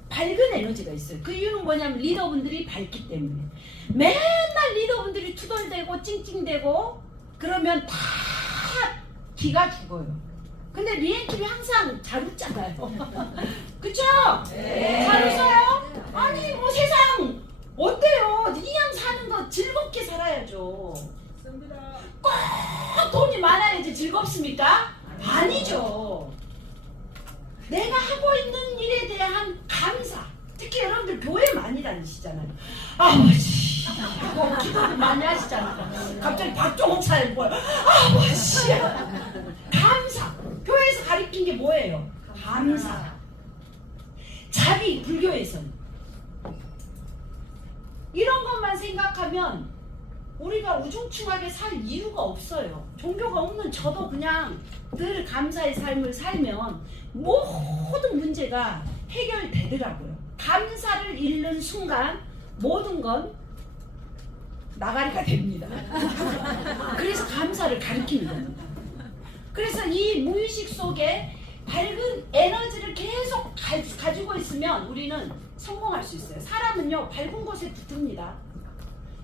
밝은 에너지가 있어요. 그 이유는 뭐냐면 리더분들이 밝기 때문에. 맨날 리더분들이 투덜대고 찡찡대고 그러면 다 기가 죽어요. 근데 리앤킴이 항상 잘 웃잖아요. 그쵸? 네. 잘 웃어요? 아니 뭐 세상 어때요? 그냥 사는 거 즐겁게 살아야죠. 꼭 돈이 많아야지 즐겁습니까? 아니죠. 내가 하고 있는 일에 대한 감사. 특히 여러분들 교회 많이 다니시잖아요. 아버지 기도를 많이 하시잖아요. 갑자기 박종욱 사회 뭐야. 아버지 감사. 가리킨 게 뭐예요? 감사. 자비, 불교에서는 이런 것만 생각하면 우리가 우중충하게 살 이유가 없어요. 종교가 없는 저도 그냥 늘 감사의 삶을 살면 모든 문제가 해결되더라고요. 감사를 잃는 순간 모든 건 나가리가 됩니다. 그래서 감사를 가르치는 겁니다. 그래서 이 무의식 속에 밝은 에너지를 계속 가지고 있으면 우리는 성공할 수 있어요. 사람은요, 밝은 곳에 붙습니다.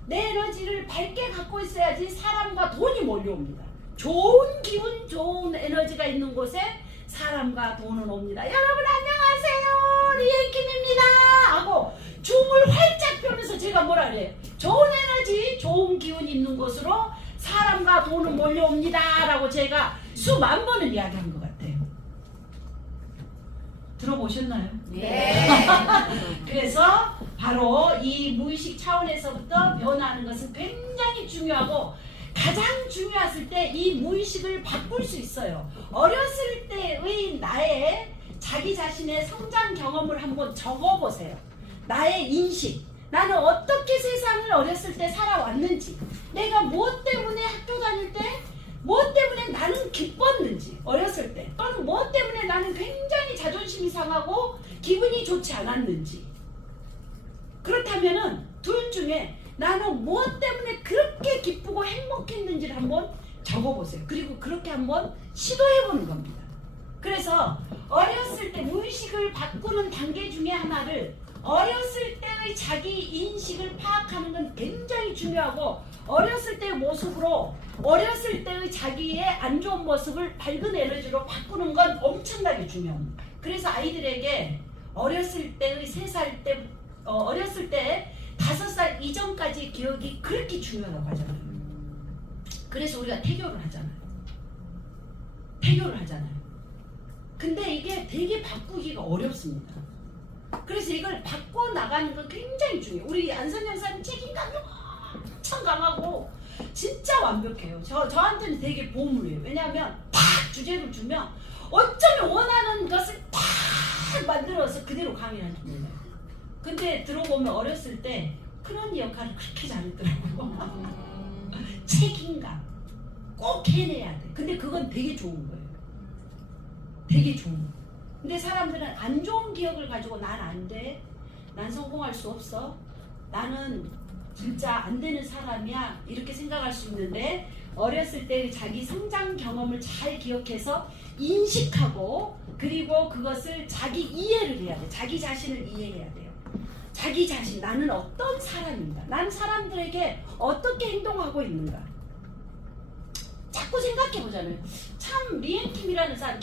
내 에너지를 밝게 갖고 있어야지 사람과 돈이 몰려옵니다. 좋은 기운, 좋은 에너지가 있는 곳에 사람과 돈은 옵니다. 여러분 안녕하세요, 리에킴입니다 하고 줌을 활짝 펴면서 제가 뭐라 그래요? 좋은 에너지, 좋은 기운 있는 곳으로 사람과 돈은 몰려옵니다 라고 제가 수만 번을 이야기한 것 같아요. 들어보셨나요? 네. 그래서 바로 이 무의식 차원에서부터 변화하는 것은 굉장히 중요하고, 가장 중요했을 때 이 무의식을 바꿀 수 있어요. 어렸을 때의 나의 자기 자신의 성장 경험을 한번 적어보세요. 나의 인식, 나는 어떻게 세상을 어렸을 때 살아왔는지, 내가 무엇 때문에 학교 다닐 때 무엇 때문에 나는 기뻤는지 어렸을 때, 또는 무엇 때문에 나는 굉장히 자존심이 상하고 기분이 좋지 않았는지. 그렇다면은 둘 중에 나는 무엇 때문에 그렇게 기쁘고 행복했는지를 한번 적어보세요. 그리고 그렇게 한번 시도해보는 겁니다. 그래서 어렸을 때 무의식을 바꾸는 단계 중에 하나를, 어렸을 때의 자기 인식을 파악하는 건 굉장히 중요하고, 어렸을 때의 모습으로 어렸을 때의 자기의 안 좋은 모습을 밝은 에너지로 바꾸는 건 엄청나게 중요합니다. 그래서 아이들에게 어렸을 때의 3살 때, 어렸을 때 5살 이전까지 기억이 그렇게 중요하다고 하잖아요. 그래서 우리가 태교를 하잖아요. 태교를 하잖아요. 근데 이게 되게 바꾸기가 어렵습니다. 그래서 이걸 바꿔 나가는 건 굉장히 중요해요. 우리 안선영 사님 책임감이 엄청 강하고 진짜 완벽해요. 저한테는 되게 보물이에요. 왜냐하면 탁 주제를 주면 어쩌면 원하는 것을 탁 만들어서 그대로 강의를 해줍니다. 근데 들어보면 어렸을 때 그런 역할을 그렇게 잘했더라고요. 책임감 꼭 해내야 돼. 근데 그건 되게 좋은 거예요. 되게 좋은 거. 근데 사람들은 안 좋은 기억을 가지고 난 안 돼, 난 성공할 수 없어, 나는 진짜 안 되는 사람이야, 이렇게 생각할 수 있는데, 어렸을 때 자기 성장 경험을 잘 기억해서 인식하고, 그리고 그것을 자기 이해를 해야 돼. 자기 자신을 이해해야 돼요. 자기 자신, 나는 어떤 사람인가, 나는 사람들에게 어떻게 행동하고 있는가, 자꾸 생각해 보잖아요. 참 리앤킴이라는 사람,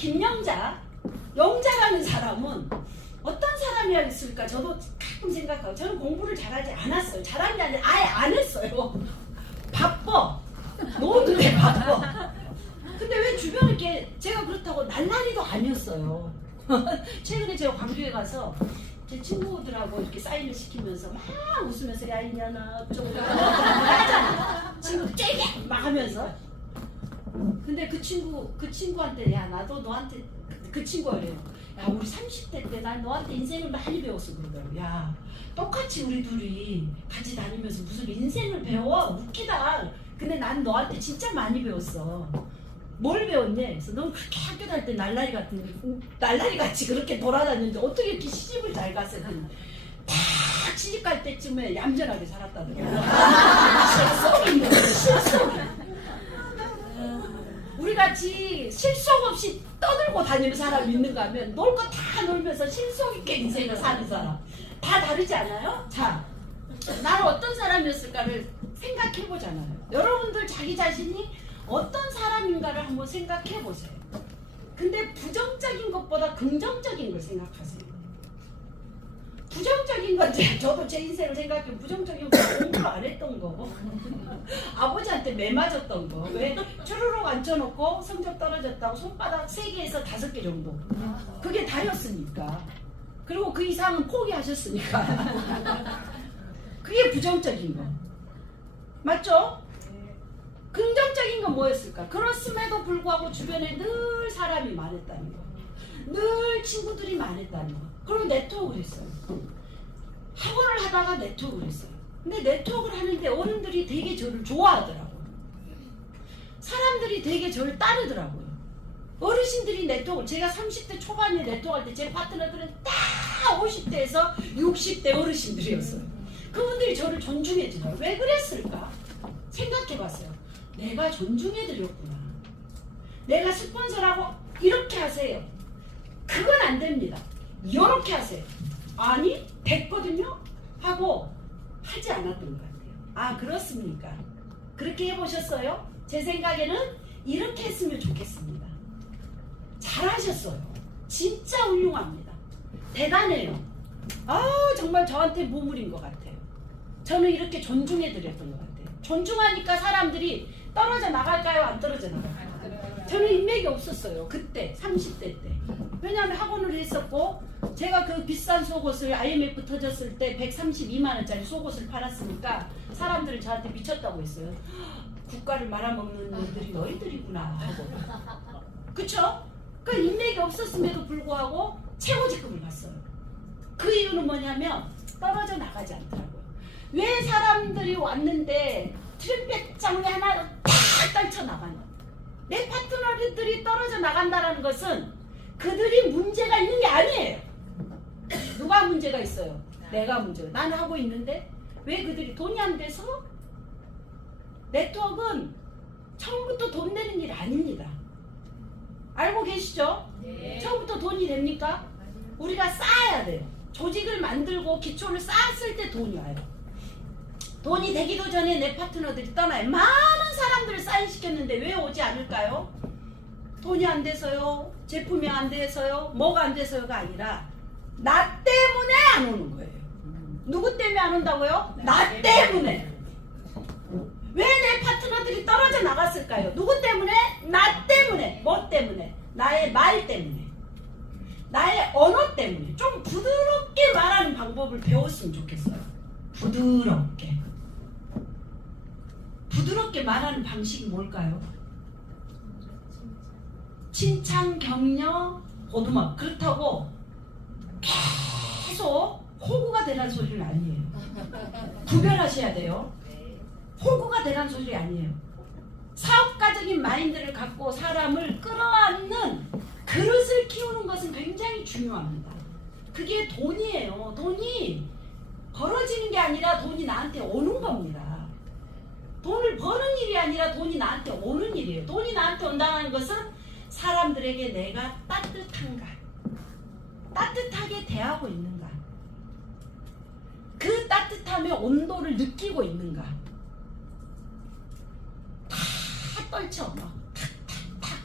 영자라는 사람은 어떤 사람이었을까 저도 가끔 생각하고, 저는 공부를 잘하지 않았어요. 잘한 게 아니라 아예 안 했어요. 바빠. 노는데 바빠. 근데 왜 주변에 이렇게, 제가 그렇다고 날라리도 아니었어요. 최근에 제가 광주에 가서 제 친구들하고 이렇게 사인을 시키면서 막 웃으면서, 야 이년아 어쩌고 하잖아. 친구들 째게 막 하면서. 근데 그 친구한테, 야 나도 너한테, 그 친구가 그래요. 야 우리 30대 때 난 너한테 인생을 많이 배웠어 그러더라고. 야 똑같이 우리 둘이 같이 다니면서 무슨 인생을 배워? 웃기다. 근데 난 너한테 진짜 많이 배웠어. 뭘 배웠냐? 그래서 넌 그렇게 학교 다닐 때 날라리 같이 그렇게 돌아다녔는데 어떻게 이렇게 시집을 잘 갔어? 딱 시집 갈 때쯤에 얌전하게 살았다더라고. 실속인 거예요. 실속. 우리 같이 실속 없이 떠들고 다니는 사람이 있는가 하면, 놀 거 다 놀면서 실속 있게 인생을 사는 사람. 다 다르지 않아요? 자, 나는 어떤 사람이었을까를 생각해 보잖아요. 여러분들 자기 자신이 어떤 사람인가를 한번 생각해 보세요. 근데 부정적인 것보다 긍정적인 걸 생각하세요. 부정적인 건 저도 제 인생을 생각해, 부정적인 건 공부를 안 했던 거, 아버지한테 매 맞았던 거, 왜 주르륵 앉혀놓고 성적 떨어졌다고 손바닥 3개에서 5개 정도, 그게 다였으니까. 그리고 그 이상은 포기하셨으니까. 그게 부정적인 거 맞죠? 긍정적인 건 뭐였을까? 그렇음에도 불구하고 주변에 늘 사람이 많았다는 거. 늘 친구들이 많았다는 거. 그리고 네트워크를 했어요. 학원을 하다가 네트워크를 했어요. 근데 네트워크를 하는데 어른들이 되게 저를 좋아하더라고요. 사람들이 되게 저를 따르더라고요. 어르신들이 네트워크, 제가 30대 초반에 네트워크 할 때 제 파트너들은 다 50대에서 60대 어르신들이었어요. 그분들이 저를 존중해주더라고요. 왜 그랬을까? 생각해봤어요. 내가 존중해드렸구나. 내가 스폰서라고 이렇게 하세요. 그건 안 됩니다. 이렇게 하세요. 아니, 됐거든요? 하고 하지 않았던 것 같아요. 아, 그렇습니까? 그렇게 해보셨어요? 제 생각에는 이렇게 했으면 좋겠습니다. 잘하셨어요. 진짜 훌륭합니다. 대단해요. 아우, 정말 저한테 보물인 것 같아요. 저는 이렇게 존중해드렸던 것 같아요. 존중하니까 사람들이 떨어져 나갈까요? 안 떨어져 나갈까요? 저는 인맥이 없었어요. 그때 30대 때. 왜냐하면 학원을 했었고 제가 그 비싼 속옷을 IMF 터졌을 때 132만 원짜리 속옷을 팔았으니까 사람들이 저한테 미쳤다고 했어요. 국가를 말아먹는 놈들이 너희들이구나 하고. 그쵸? 그 인맥이 없었음에도 불구하고 최고 직급을 갔어요. 그 이유는 뭐냐면 떨어져 나가지 않더라고요. 왜 사람들이 왔는데 트럼펫 장르 하나 딱 떨쳐 나가냐. 내 파트너들이 떨어져 나간다는 것은 그들이 문제가 있는 게 아니에요. 누가 문제가 있어요? 내가 문제가. 나는 하고 있는데 왜 그들이 돈이 안 돼서? 네트워크는 처음부터 돈 되는 일 아닙니다. 알고 계시죠? 네. 처음부터 돈이 됩니까? 우리가 쌓아야 돼요. 조직을 만들고 기초를 쌓았을 때 돈이 와요. 돈이 되기도 전에 내 파트너들이 떠나요. 많은 사람들을 사인시켰는데 왜 오지 않을까요? 돈이 안 돼서요, 제품이 안 돼서요, 뭐가 안 돼서요가 아니라 나 때문에 안 오는 거예요. 누구 때문에 안 온다고요? 나 때문에. 왜 내 파트너들이 떨어져 나갔을까요? 누구 때문에? 나 때문에. 뭐 때문에? 나의 말 때문에. 나의 언어 때문에. 좀 부드럽게 말하는 방법을 배웠으면 좋겠어요. 부드럽게. 부드럽게 말하는 방식이 뭘까요? 칭찬, 격려, 보듬어. 그렇다고 계속 호구가 되라는 소리는 아니에요. 구별하셔야 돼요. 호구가 되라는 소리 아니에요. 사업가적인 마인드를 갖고 사람을 끌어안는 그릇을 키우는 것은 굉장히 중요합니다. 그게 돈이에요. 돈이 벌어지는 게 아니라 돈이 나한테 오는 겁니다. 돈을 버는 일이 아니라 돈이 나한테 오는 일이에요. 돈이 나한테 온다는 것은 사람들에게 내가 따뜻한가, 따뜻하게 대하고 있는가, 그 따뜻함의 온도를 느끼고 있는가. 다 떨쳐 막 탁탁탁.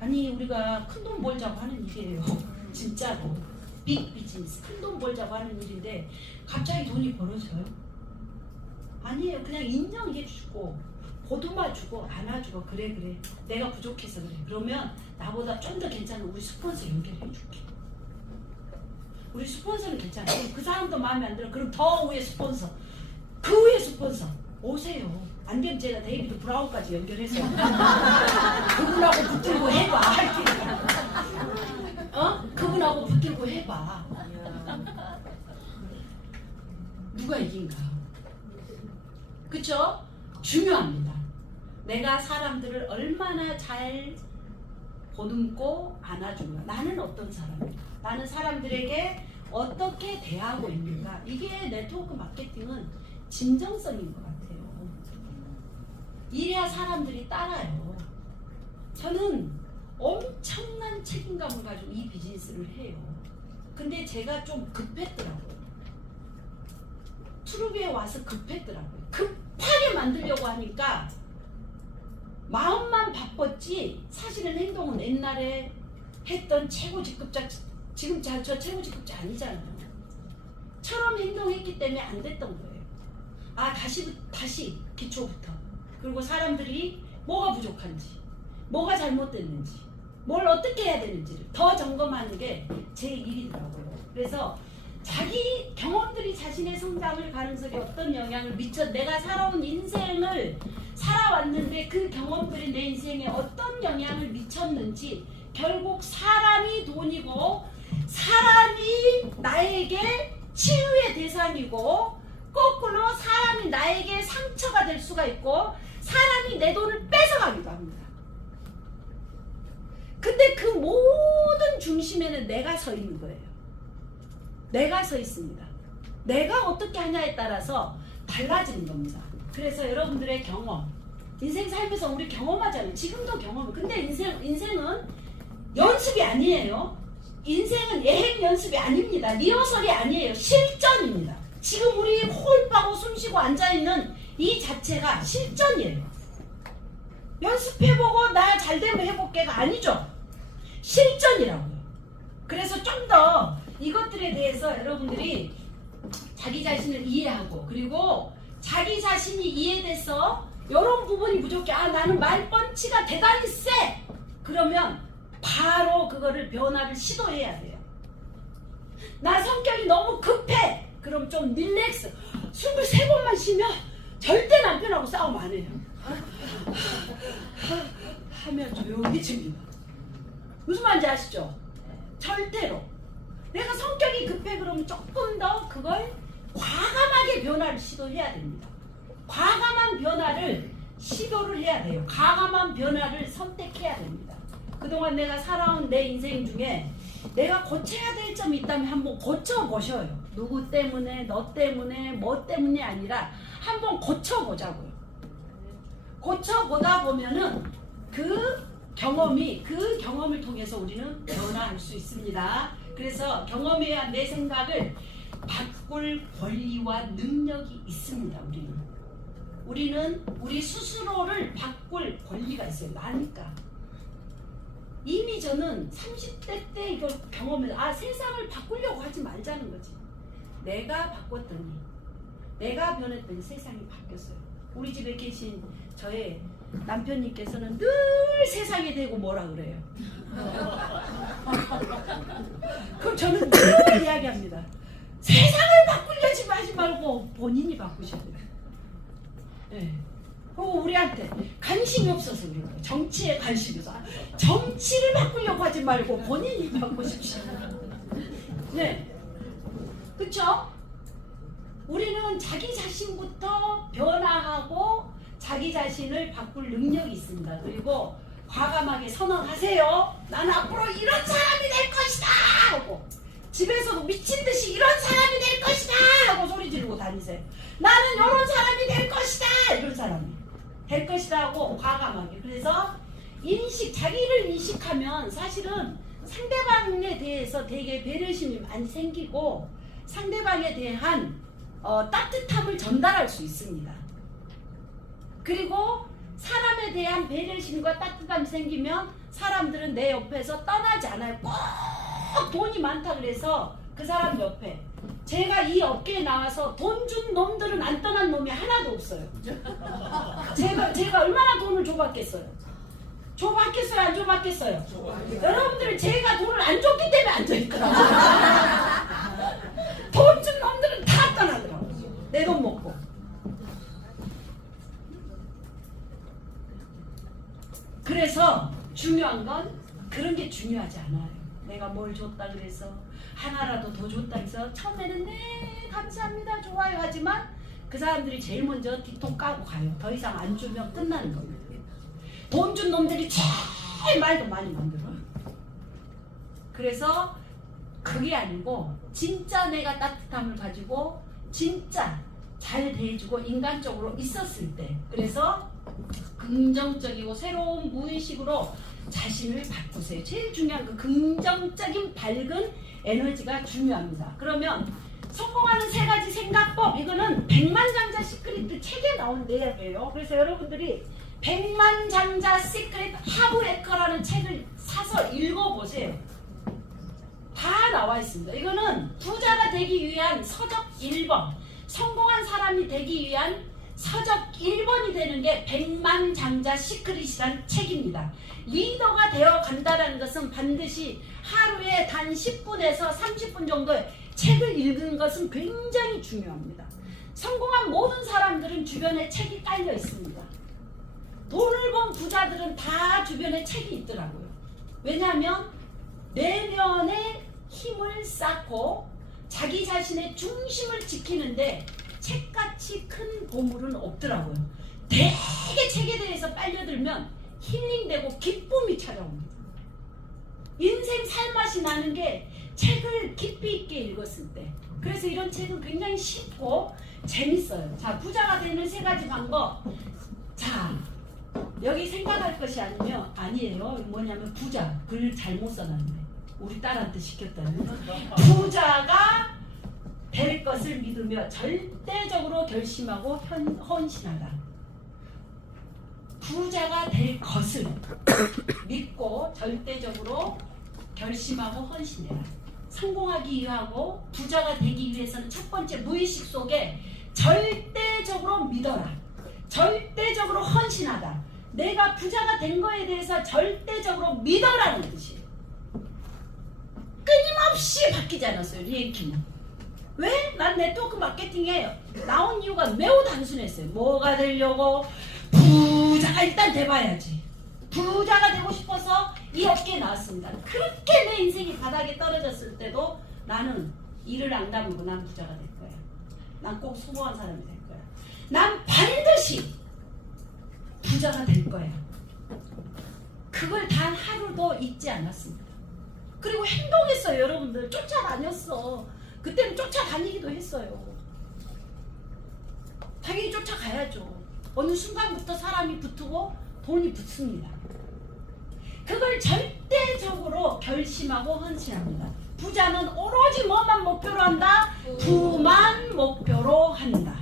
아니 우리가 큰돈 벌자고 하는 일이에요. 진짜로 빅 비즈니스 큰 돈 벌자고 하는 일인데 갑자기 돈이 벌어져요? 아니에요. 그냥 인정해주고 보듬어주고 안아주고 그래 내가 부족해서 그래. 그러면 나보다 좀 더 괜찮은 우리 스폰서 연결해줄게. 우리 스폰서는 괜찮아. 그 사람도 마음에 안 들어. 그럼 더 위에 스폰서, 그 위에 스폰서 오세요. 안 되면 제가 데이비드 브라운까지 연결해서 그분하고 붙들고 해봐 할 테니까. 어? 그분하고 붙들고 해봐. 누가 이긴가? 그쵸? 중요합니다. 내가 사람들을 얼마나 잘 보듬고 안아주는가. 나는 어떤 사람인가? 나는 사람들에게 어떻게 대하고 있는가? 이게 네트워크 마케팅은 진정성인 것 같아요. 이래야 사람들이 따라요. 저는 엄청난 책임감을 가지고 이 비즈니스를 해요. 근데 제가 좀 급했더라고요. 트루비에 와서 급했더라고요. 급하게 만들려고 하니까 마음만 바빴지 사실은 행동은 옛날에 했던 최고 직급자, 지금 저 최고 직급자 아니잖아요. 처럼 행동했기 때문에 안 됐던 거예요. 아, 다시 기초부터. 그리고 사람들이 뭐가 부족한지, 뭐가 잘못됐는지, 뭘 어떻게 해야 되는지를 더 점검하는 게 제 일이더라고요. 그래서 자기 경험들이 자신의 성장을 가능성에 어떤 영향을 미쳐 내가 살아온 인생을 살아왔는데 그 경험들이 내 인생에 어떤 영향을 미쳤는지 결국 사람이 돈이고 사람이 나에게 치유의 대상이고 거꾸로 사람이 나에게 상처가 될 수가 있고 사람이 내 돈을 뺏어가기도 합니다. 근데 그 모든 중심에는 내가 서 있는 거예요. 내가 서 있습니다. 내가 어떻게 하냐에 따라서 달라지는 겁니다. 그래서 여러분들의 경험, 인생 살면서 우리 경험하잖아요. 지금도 경험. 근데 인생은 연습이 아니에요. 인생은 예행 연습이 아닙니다. 리허설이 아니에요. 실전입니다. 지금 우리 호흡 하고 숨 쉬고 앉아있는 이 자체가 실전이에요. 연습해보고 나 잘되면 해볼게가 아니죠. 실전이라고요. 그래서 좀 더 이것들에 대해서 여러분들이 자기 자신을 이해하고 그리고 자기 자신이 이해돼서 이런 부분이 부족해. 아 나는 말펀치가 대단히 세. 그러면 바로 그거를 변화를 시도해야 돼요. 나 성격이 너무 급해. 그럼 좀 릴렉스. 23번만 쉬면 절대 남편하고 싸움 안 해요. 하면 조용해집니다. 무슨 말인지 아시죠? 절대로. 내가 성격이 급해 그러면 조금 더 그걸 과감하게 변화를 시도해야 됩니다. 과감한 변화를 시도를 해야 돼요. 과감한 변화를 선택해야 됩니다. 그동안 내가 살아온 내 인생 중에 내가 고쳐야 될 점이 있다면 한번 고쳐보셔요. 누구 때문에, 너 때문에, 뭐 때문이 아니라 한번 고쳐보자고요. 고쳐보다 보면은 그 경험을 통해서 우리는 변화할 수 있습니다. 그래서 경험에 의한 내 생각을 바꿀 권리와 능력이 있습니다. 우리는 우리 스스로를 바꿀 권리가 있어요. 나니까. 이미 저는 30대 때 이걸 경험해서 세상을 바꾸려고 하지 말자는 거지. 내가 바꿨더니 내가 변했더니 세상이 바뀌었어요. 우리 집에 계신 저의 남편님께서는 늘 세상에 대고 뭐라 그래요. 그럼 저는 늘 이야기합니다. 세상을 바꾸려지 하지 말고 본인이 바꾸셔야 돼요. 네. 그리고 우리한테 관심이 없어서 그래요. 정치에 관심이 없어서 정치를 바꾸려고 하지 말고 본인이 바꾸십시오. 네, 그렇죠? 우리는 자기 자신부터 변화하고 자기 자신을 바꿀 능력이 있습니다. 그리고 과감하게 선언하세요. 나는 앞으로 이런 사람이 될 것이다 하고 집에서도 미친 듯이 이런 사람이 될 것이다 하고 소리 지르고 다니세요. 나는 이런 사람이 될 것이다. 이런 사람이 될 것이다 하고 과감하게. 그래서 자기를 인식하면 사실은 상대방에 대해서 되게 배려심이 많이 생기고 상대방에 대한 따뜻함을 전달할 수 있습니다. 그리고 사람에 대한 배려심과 따뜻함이 생기면 사람들은 내 옆에서 떠나지 않아요. 꼭 돈이 많다 그래서 그 사람 옆에 제가 이 업계에 나와서 돈 준 놈들은 안 떠난 놈이 하나도 없어요. 제가 얼마나 돈을 줘봤겠어요? 줘봤겠어요? 안 줘봤겠어요? 여러분들은 제가 돈을 안 줬기 때문에 앉아있더라고요. 돈 준 놈들은 다 떠나더라고요. 내 돈 먹고. 그래서 중요한 건 그런 게 중요하지 않아요. 내가 뭘 줬다 그래서 하나라도 더 줬다 해서 처음에는 네 감사합니다 좋아요 하지만 그 사람들이 제일 먼저 뒤통 까고 가요. 더 이상 안 주면 끝나는 겁니다. 돈 준 놈들이 제일 말도 많이 만들어요. 그래서 그게 아니고 진짜 내가 따뜻함을 가지고 진짜 잘 대해주고 인간적으로 있었을 때 그래서 긍정적이고 새로운 무의식으로 자신을 바꾸세요. 제일 중요한 그 긍정적인 밝은 에너지가 중요합니다. 그러면 성공하는 3가지 생각법 이거는 백만장자 시크릿 책에 나온 내용이에요. 그래서 여러분들이 백만장자 시크릿 하브에커라는 책을 사서 읽어보세요. 다 나와 있습니다. 이거는 부자가 되기 위한 서적 1번 성공한 사람이 되기 위한 서적 1번이 되는 게 백만장자 시크릿이란 책입니다. 리더가 되어 간다는 것은 반드시 하루에 단 10분에서 30분 정도의 책을 읽는 것은 굉장히 중요합니다. 성공한 모든 사람들은 주변에 책이 깔려 있습니다. 돈을 번 부자들은 다 주변에 책이 있더라고요. 왜냐하면 내면의 힘을 쌓고 자기 자신의 중심을 지키는데 책같이 큰 보물은 없더라고요. 되게 책에 대해서 빨려들면 힐링되고 기쁨이 찾아옵니다. 인생 살맛이 나는 게 책을 깊이 있게 읽었을 때. 그래서 이런 책은 굉장히 쉽고 재밌어요. 자, 부자가 되는 3가지 방법. 자, 여기 생각할 것이 아니에요. 뭐냐면 부자. 글 잘못 써놨네. 우리 딸한테 시켰다는. 부자가 될 것을 믿으며 절대적으로 결심하고 헌신하다. 부자가 될 것을 믿고 절대적으로 결심하고 헌신해라. 성공하기 위하고 부자가 되기 위해서는 첫 번째 무의식 속에 절대적으로 믿어라. 절대적으로 헌신하다. 내가 부자가 된 거에 대해서 절대적으로 믿어라는 뜻이에요. 끊임없이 바뀌지 않았어요. 리앤킴은. 왜? 난 네트워크 마케팅에 나온 이유가 매우 단순했어요. 뭐가 되려고? 부자가 일단 돼봐야지. 부자가 되고 싶어서 이 업계에 나왔습니다. 그렇게 내 인생이 바닥에 떨어졌을 때도 나는 이를 안 다물고 난 부자가 될 거야. 난 꼭 성공한 사람이 될 거야. 난 반드시 부자가 될 거야. 그걸 단 하루도 잊지 않았습니다. 그리고 행동했어요. 여러분들 쫓아다녔어. 그때는 쫓아다니기도 했어요. 당연히 쫓아가야죠. 어느 순간부터 사람이 붙고 돈이 붙습니다. 그걸 절대적으로 결심하고 헌신합니다. 부자는 오로지 뭐만 목표로 한다? 부만 목표로 한다.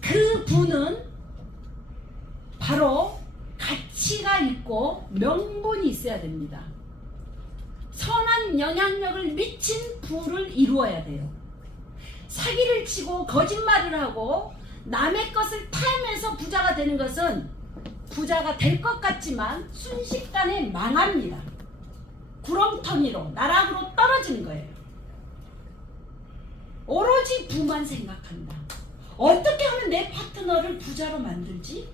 그 부는 바로 가치가 있고 명분이 있어야 됩니다. 선한 영향력을 미친 부를 이루어야 돼요. 사기를 치고 거짓말을 하고 남의 것을 탐해서 부자가 되는 것은 부자가 될 것 같지만 순식간에 망합니다. 구렁텅이로 나락으로 떨어지는 거예요. 오로지 부만 생각한다. 어떻게 하면 내 파트너를 부자로 만들지?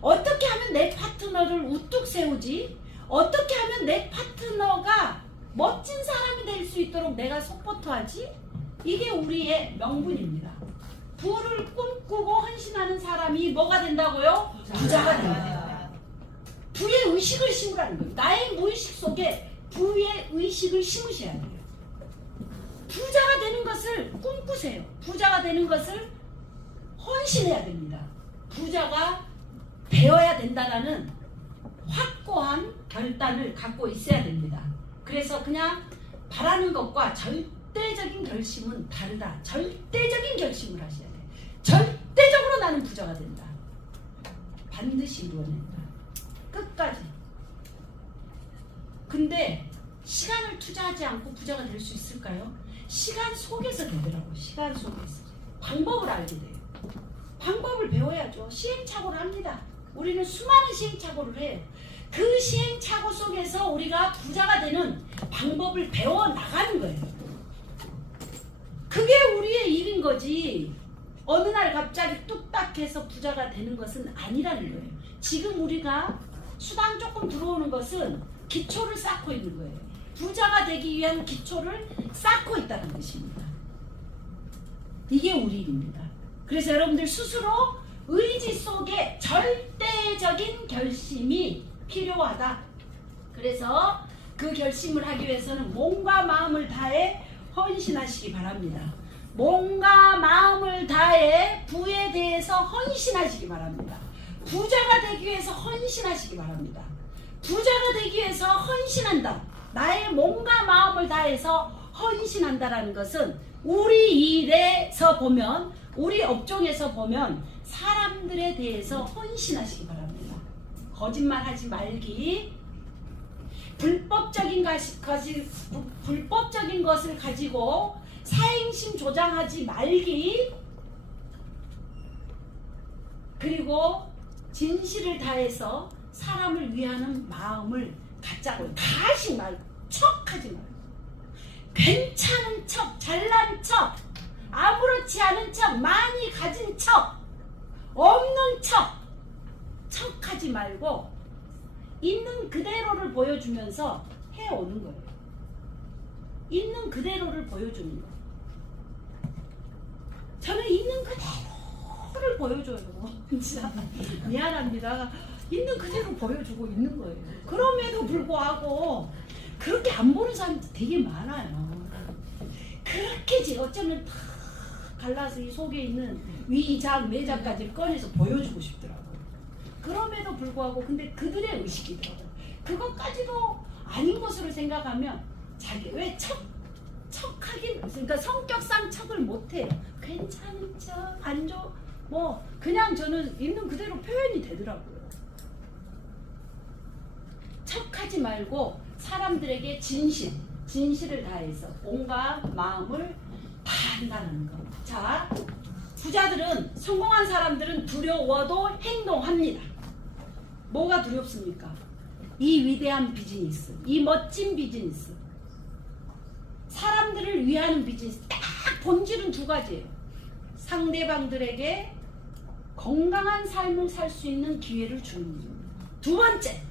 어떻게 하면 내 파트너를 우뚝 세우지? 어떻게 하면 내 파트너가 멋진 사람이 될 수 있도록 내가 서포트하지? 이게 우리의 명분입니다. 부를 꿈꾸고 헌신하는 사람이 뭐가 된다고요? 부자가 된다. 부의 의식을 심으라는 거예요. 나의 무의식 속에 부의 의식을 심으셔야 돼요. 부자가 되는 것을 꿈꾸세요. 부자가 되는 것을 헌신해야 됩니다. 부자가 되어야 된다라는 확고한 결단을 갖고 있어야 됩니다. 그래서 그냥 바라는 것과 절대적인 결심은 다르다. 절대적인 결심을 하셔야 돼요. 절대적으로 나는 부자가 된다. 반드시 이루어낸다. 끝까지. 근데 시간을 투자하지 않고 부자가 될 수 있을까요? 시간 속에서 되더라고요. 시간 속에서. 방법을 알게 돼요. 방법을 배워야죠. 시행착오를 합니다. 우리는 수많은 시행착오를 해요. 그 시행착오 속에서 우리가 부자가 되는 방법을 배워나가는 거예요. 그게 우리의 일인 거지. 어느 날 갑자기 뚝딱 해서 부자가 되는 것은 아니라는 거예요. 지금 우리가 수당 조금 들어오는 것은 기초를 쌓고 있는 거예요. 부자가 되기 위한 기초를 쌓고 있다는 것입니다. 이게 우리 일입니다. 그래서 여러분들 스스로 의지 속에 절대적인 결심이 필요하다. 그래서 그 결심을 하기 위해서는 몸과 마음을 다해 헌신하시기 바랍니다. 몸과 마음을 다해 부에 대해서 헌신하시기 바랍니다. 부자가 되기 위해서 헌신하시기 바랍니다. 부자가 되기 위해서 헌신한다. 나의 몸과 마음을 다해서 헌신한다라는 것은 우리 일에서 보면, 우리 업종에서 보면 사람들에 대해서 헌신하시기 바랍니다. 거짓말하지 말기, 불법적인 것을 가지고 사행심 조장하지 말기, 그리고 진실을 다해서 사람을 위하는 마음을 갖자고요. 가식 말고 척하지 말고 괜찮은 척, 잘난 척, 아무렇지 않은 척, 많이 가진 척, 없는 척, 척하지 말고 있는 그대로를 보여주면서 해오는 거예요. 있는 그대로를 보여주는 거예요. 저는 있는 그대로를 보여줘요. 진짜 미안합니다. 있는 그대로 보여주고 있는 거예요. 그럼에도 불구하고 그렇게 안 보는 사람들 되게 많아요. 그렇게 어쩌면 다 갈라서 이 속에 있는 위장, 내장까지 꺼내서 보여주고 싶더라고요. 그럼에도 불구하고 근데 그들의 의식이더라고요. 그것까지도 아닌 것으로 생각하면 자기 왜 척하긴 그러니까 성격상 척을 못해요. 괜찮은 척, 안 좋, 뭐 그냥 저는 있는 그대로 표현이 되더라고요. 척하지 말고 사람들에게 진실을 다해서 온갖 마음을 다 한다는 거. 자, 부자들은 성공한 사람들은 두려워도 행동합니다. 뭐가 두렵습니까? 이 위대한 비즈니스, 이 멋진 비즈니스, 사람들을 위하는 비즈니스. 딱 본질은 두 가지예요. 상대방들에게 건강한 삶을 살 수 있는 기회를 주는 일입니다. 두 번째,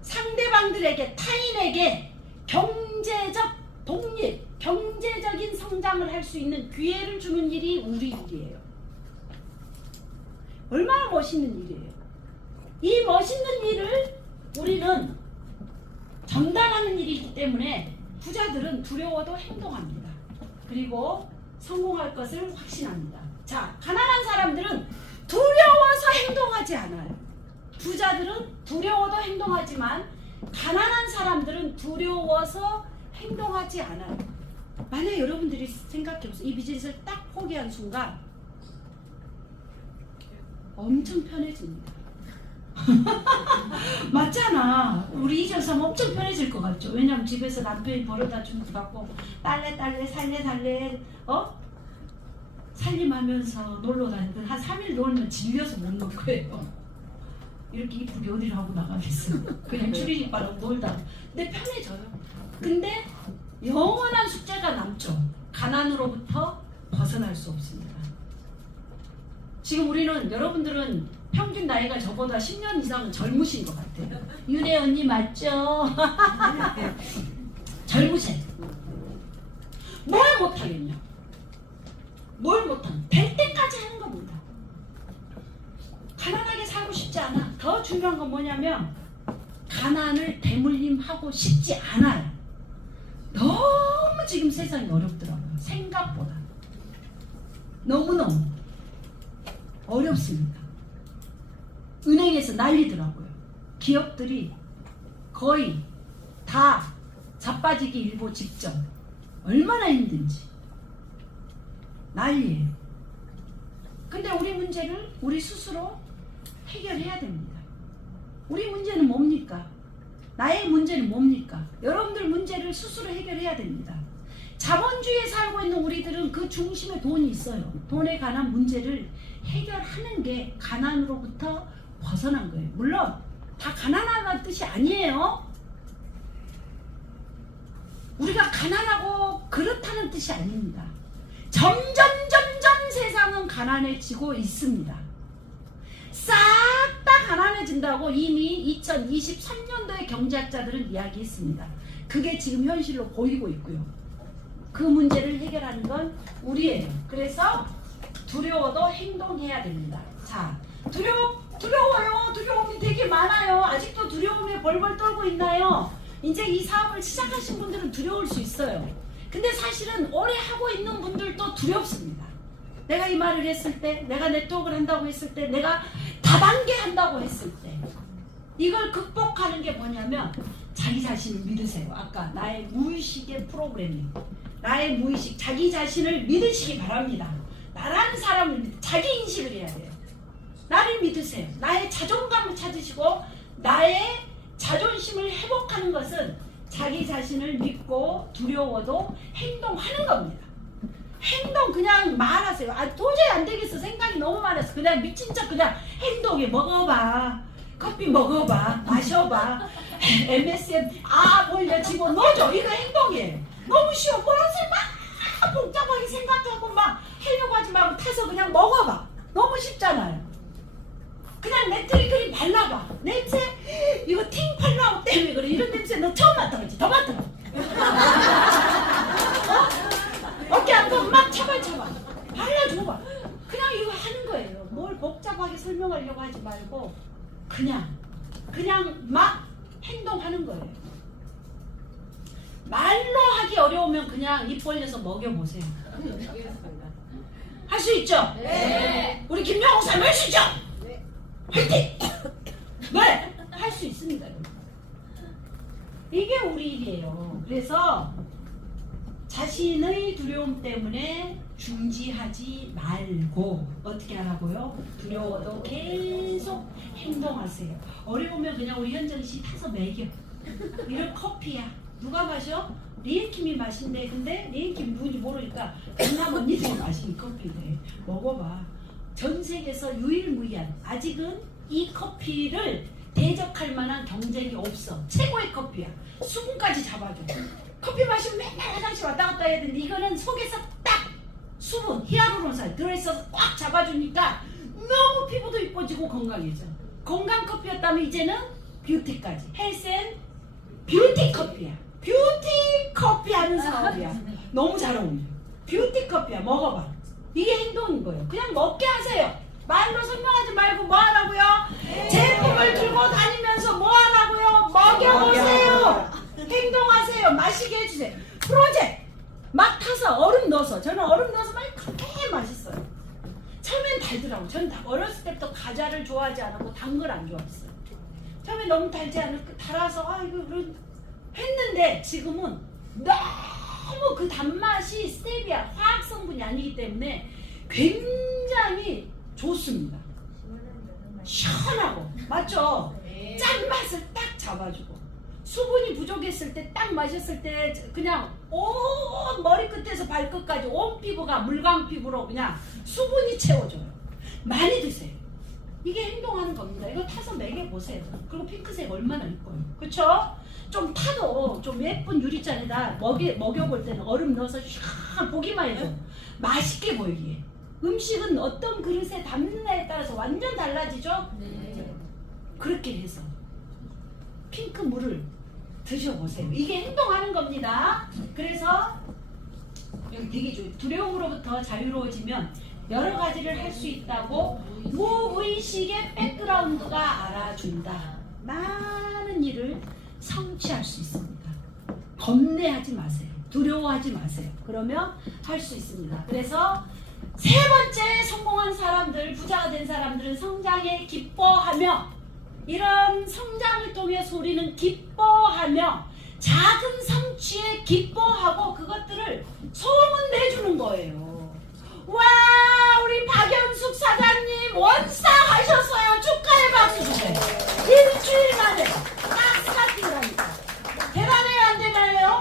상대방들에게, 타인에게 경제적 독립, 경제적인 성장을 할 수 있는 기회를 주는 일이 우리 일이에요. 얼마나 멋있는 일이에요. 이 멋있는 일을 우리는 전달하는 일이기 때문에 부자들은 두려워도 행동합니다. 그리고 성공할 것을 확신합니다. 자, 가난한 사람들은 두려워서 행동하지 않아요. 부자들은 두려워도 행동하지만 가난한 사람들은 두려워서 행동하지 않아요. 만약 여러분들이 생각해보세요. 이 비즈니스를 딱 포기한 순간 엄청 편해집니다. 맞잖아. 우리 이전삼 엄청 편해질 것 같죠. 왜냐면 집에서 남편이 벌어다 준 거 갖고 딸래 살래 살림하면서 놀러 다니던 한 3일 놀면 질려서 못 놀 거예요. 이렇게 이쁘게 어디를 하고 나가겠어. 그냥 추리닝 바르고 놀다. 근데 편해져요. 근데 영원한 숙제가 남죠. 가난으로부터 벗어날 수 없습니다. 지금 우리는, 여러분들은 평균 나이가 저보다 10년 이상은 젊으신 것 같아요. 윤혜 언니 맞죠? 젊으세요. 뭘 못하겠냐? 뭘 못하냐? 될 때까지 하는 겁니다. 가난하게 살고 싶지 않아. 더 중요한 건 뭐냐면 가난을 대물림하고 싶지 않아요. 너무 지금 세상이 어렵더라고요. 생각보다 너무너무 어렵습니다. 은행에서 난리더라고요. 기업들이 거의 다 자빠지기 일보 직전. 얼마나 힘든지 난리예요. 근데 우리 문제를 우리 스스로 해결해야 됩니다. 우리 문제는 뭡니까? 나의 문제는 뭡니까? 여러분들 문제를 스스로 해결해야 됩니다. 자본주의에 살고 있는 우리들은 그 중심에 돈이 있어요. 돈에 관한 문제를 해결하는 게 가난으로부터 벗어난 거예요. 물론 다 가난하다는 뜻이 아니에요. 우리가 가난하고 그렇다는 뜻이 아닙니다. 점점 세상은 가난해지고 있습니다. 싹 다 가난해진다고 이미 2023년도에 경제학자들은 이야기했습니다. 그게 지금 현실로 보이고 있고요. 그 문제를 해결하는 건 우리예요. 그래서 두려워도 행동해야 됩니다. 자, 두려워요. 두려움이 되게 많아요. 아직도 두려움에 벌벌 떨고 있나요? 이제 이 사업을 시작하신 분들은 두려울 수 있어요. 근데 사실은 오래 하고 있는 분들도 두렵습니다. 내가 이 말을 했을 때, 내가 네트워크를 한다고 했을 때, 내가 다단계 한다고 했을 때, 이걸 극복하는 게 뭐냐면 자기 자신을 믿으세요. 아까 나의 무의식의 프로그래밍, 나의 무의식, 자기 자신을 믿으시기 바랍니다. 나라는 사람을 자기 인식을 해야 돼요. 나를 믿으세요. 나의 자존감을 찾으시고 나의 자존심을 회복하는 것은 자기 자신을 믿고 두려워도 행동하는 겁니다. 행동 그냥 말하세요. 아 도저히 안 되겠어. 생각이 너무 많아서 그냥 미친 척 그냥 행동에 먹어봐. 커피 먹어봐. 마셔봐. MSM 몰려 집어넣어줘. 이거 행동이에요. 너무 쉬워. 무엇을 막 복잡하게 생각하고 막 하려고 하지 말고 타서 그냥 먹어봐. 너무 쉽잖아요. 그냥 네트리 크림 발라봐. 냄새 이거 팅 팔라우 때문에 그래. 이런 냄새 너 처음 맡아봤지? 더 맡아봐. 어깨 한번 막 차발차발 발라줘봐. 그냥 이거 하는 거예요. 뭘 복잡하게 설명하려고 하지 말고 그냥 막 행동하는 거예요. 말로 하기 어려우면 그냥 입 벌려서 먹여보세요. 할 수 있죠? 네. 우리 김영웅 쌤 할 수 있죠? 네. 화이팅! 네! 할 수 있습니다. 이게 우리 일이에요. 그래서 자신의 두려움 때문에 중지하지 말고 어떻게 하라고요? 두려워도 계속 행동하세요. 어려우면 그냥 우리 현정이 씨 타서 먹여. 이런 커피야. 누가 마셔? 리앤킴이 마신대. 근데 리앤킴 누군지 모르니까 강남 언니들이 마시는 커피인데 먹어봐. 전 세계에서 유일무이한 아직은 이 커피를 대적할 만한 경쟁이 없어. 최고의 커피야. 수분까지 잡아줘. 커피 마시면 맨날 화장실 왔다 갔다 해야 되는데 이거는 속에서 딱 수분, 히알루론산 들어있어서 꽉 잡아주니까 너무 피부도 이뻐지고 건강해져. 건강 커피였다면 이제는 뷰티까지. 헬스 앤 뷰티 커피야. 뷰티 커피 하는 사업이야. 너무 잘 어울려. 뷰티 커피야. 먹어봐. 이게 행동인 거예요. 그냥 먹게 하세요. 말로 설명하지 말고 뭐 하라고요? 제품을 들고 다니면서 뭐 하라고요? 먹여보세요. 행동하세요. 마시게 해주세요. 프로젝트 막 타서 얼음 넣어서. 저는 얼음 넣어서 많이 그렇게 맛있어요. 처음엔 달더라고. 저는 어렸을 때부터 과자를 좋아하지 않았고 단 걸 안 좋아했어요. 처음에 너무 달지 않을까 달아서 이거 했는데 지금은 너무 그 단맛이 스테비아 화학 성분이 아니기 때문에 굉장히 좋습니다. 시원하고 맞죠? 네. 짠맛을 딱 잡아주고 수분이 부족했을 때 딱 마셨을 때 그냥 온 머리끝에서 발끝까지 온 피부가 물광 피부로 그냥 수분이 채워져요. 많이 드세요. 이게 행동하는 겁니다. 이거 타서 먹여보세요. 그리고 핑크색 얼마나 이뻐요. 그쵸? 좀 타도 좀 예쁜 유리잔에다 먹여볼 때는 얼음 넣어서 샥 보기만 해도 맛있게 보이기에. 음식은 어떤 그릇에 담느냐에 따라서 완전 달라지죠? 네. 그렇게 해서 핑크 물을 드셔보세요. 이게 행동하는 겁니다. 그래서 여기 되게 좋아요. 두려움으로부터 자유로워지면 여러 가지를 할 수 있다고 무의식의 백그라운드가 알아준다. 많은 일을 성취할 수 있습니다. 겁내하지 마세요. 두려워하지 마세요. 그러면 할 수 있습니다. 그래서 세 번째 성공한 사람들, 부자가 된 사람들은 성장에 기뻐하며 이런 성장을 통해서 우리는 기뻐하며 작은 성취에 기뻐하고 그것들을 소문내주는 거예요. 와 우리 박연숙 사장님 원사 하셨어요. 축하의 박수 주세요. 일주일 만에 딱 스타팅을 하니까 대단해요 안 되나요?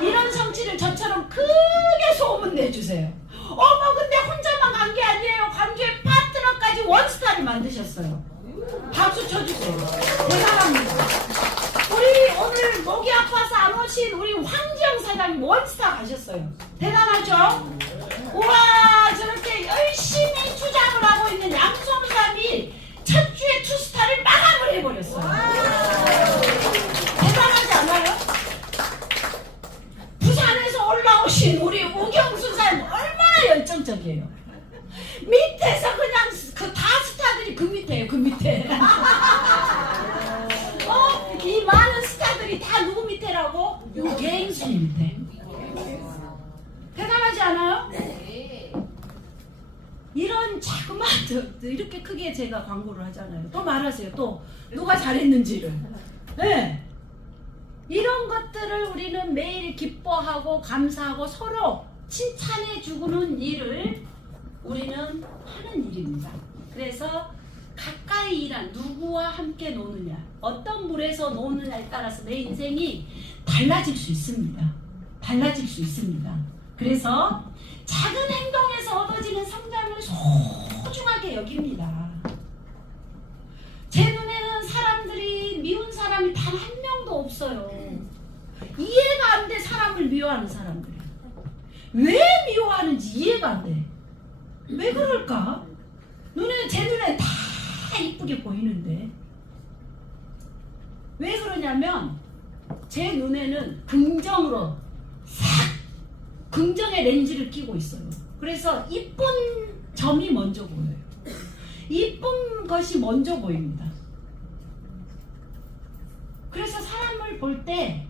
이런 성취를 저처럼 크게 소문내주세요. 어머 근데 혼자만 간 게 아니에요. 관계 파트너까지 원스타를 만드셨어요. 박수 쳐주세요. 대단합니다. 우리 오늘 목이 아파서 안 오신 우리 황지영 사장님 원스타 가셨어요. 대단하죠? 우와 저렇게 열심히 투잡을 하고 있는 양솜삼이 첫 주에 투스타를 마감을 해버렸어요. 대단하지 않아요? 부산에서 올라오신 우리 우경수 사장님 얼마나 열정적이에요. 밑에서 그냥 그 다 스타들이 그 밑에예요. 그 밑에. 이 많은 스타들이 다 누구 밑에라고? 유경수 밑에. 대단하지 않아요? 네. 이런 자그마한 이렇게 크게 제가 광고를 하잖아요. 또 말하세요. 또 누가 잘했는지를. 네. 이런 것들을 우리는 매일 기뻐하고 감사하고 서로 칭찬해주는 일을 우리는 하는 일입니다. 그래서 가까이 일한 누구와 함께 노느냐, 어떤 물에서 노느냐에 따라서 내 인생이 달라질 수 있습니다. 달라질 수 있습니다. 그래서 작은 행동에서 얻어지는 성장을 소중하게 여깁니다. 제 눈에는 사람들이 미운 사람이 단 한 명도 없어요. 이해가 안 돼. 사람을 미워하는 사람들이 왜 미워하는지 이해가 안 돼. 왜 그럴까? 제 눈에 다 이쁘게 보이는데 왜 그러냐면 제 눈에는 긍정으로 싹 긍정의 렌즈를 끼고 있어요. 그래서 이쁜 점이 먼저 보여요. 이쁜 것이 먼저 보입니다. 그래서 사람을 볼 때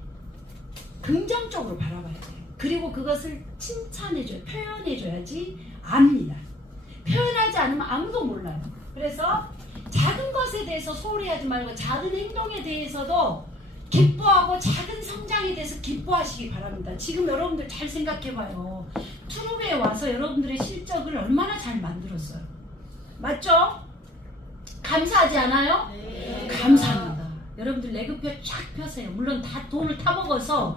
긍정적으로 바라봐야 돼요. 그리고 그것을 칭찬해줘요. 표현해줘야지 압니다. 표현하지 않으면 아무도 몰라요. 그래서 작은 것에 대해서 소홀히 하지 말고 작은 행동에 대해서도 기뻐하고 작은 성장에 대해서 기뻐하시기 바랍니다. 지금 여러분들 잘 생각해봐요. 투룸에 와서 여러분들의 실적을 얼마나 잘 만들었어요. 맞죠? 감사하지 않아요? 네. 감사합니다. 여러분들 레그표 쫙 펴세요. 물론 다 돈을 타먹어서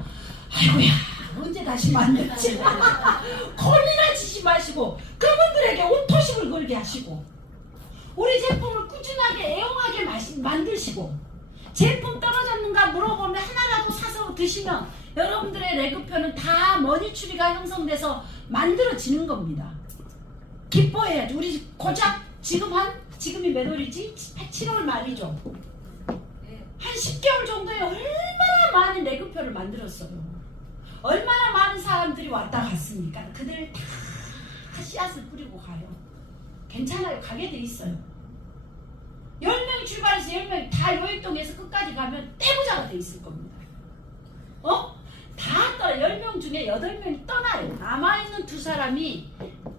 아이고야 언제 다시 만들지 콜이나 치지 마시고 그분들에게 옷토식을 걸게 하시고 우리 제품을 꾸준하게 애용하게 만드시고 제품 떨어졌는가 물어보면 하나라도 사서 드시면 여러분들의 레그표는 다 머니추리가 형성돼서 만들어지는 겁니다. 기뻐해야지. 우리 고작 지금이 몇 월이지? 7월 말이죠. 한 10개월 정도에 얼마나 많은 레그표를 만들었어요. 얼마나 많은 사람들이 왔다 갔습니까? 그들 다 씨앗을 뿌리고 가요. 괜찮아요. 가게 돼 있어요. 10명이 출발해서 10명이 다 요입동에서 끝까지 가면 떼부자가 돼 있을 겁니다. 다 떠나 10명 중에 8명이 떠나요. 남아있는 2사람이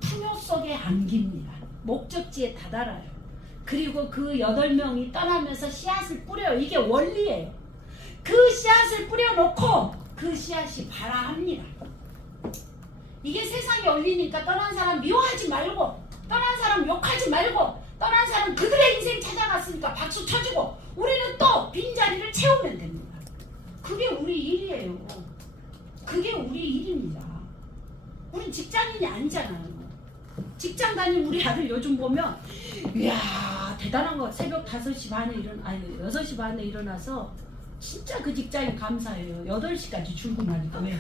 풍요 속에 안깁니다. 목적지에 다다라요. 그리고 그 8명이 떠나면서 씨앗을 뿌려요. 이게 원리예요. 그 씨앗을 뿌려놓고 그 씨앗이 발아합니다. 이게 세상에 올리니까 떠난 사람 미워하지 말고 떠난 사람 욕하지 말고 떠난 사람 그들의 인생 찾아갔으니까 박수 쳐주고 우리는 또 빈자리를 채우면 됩니다. 그게 우리 일이에요. 그게 우리 일입니다. 우린 직장인이 아니잖아요. 직장 다니는 우리 아들 요즘 보면 이야 대단한 거. 새벽 5시 반에 6시 반에 일어나서 진짜 그 직장인 감사해요. 8시까지 출근하니까. 왜?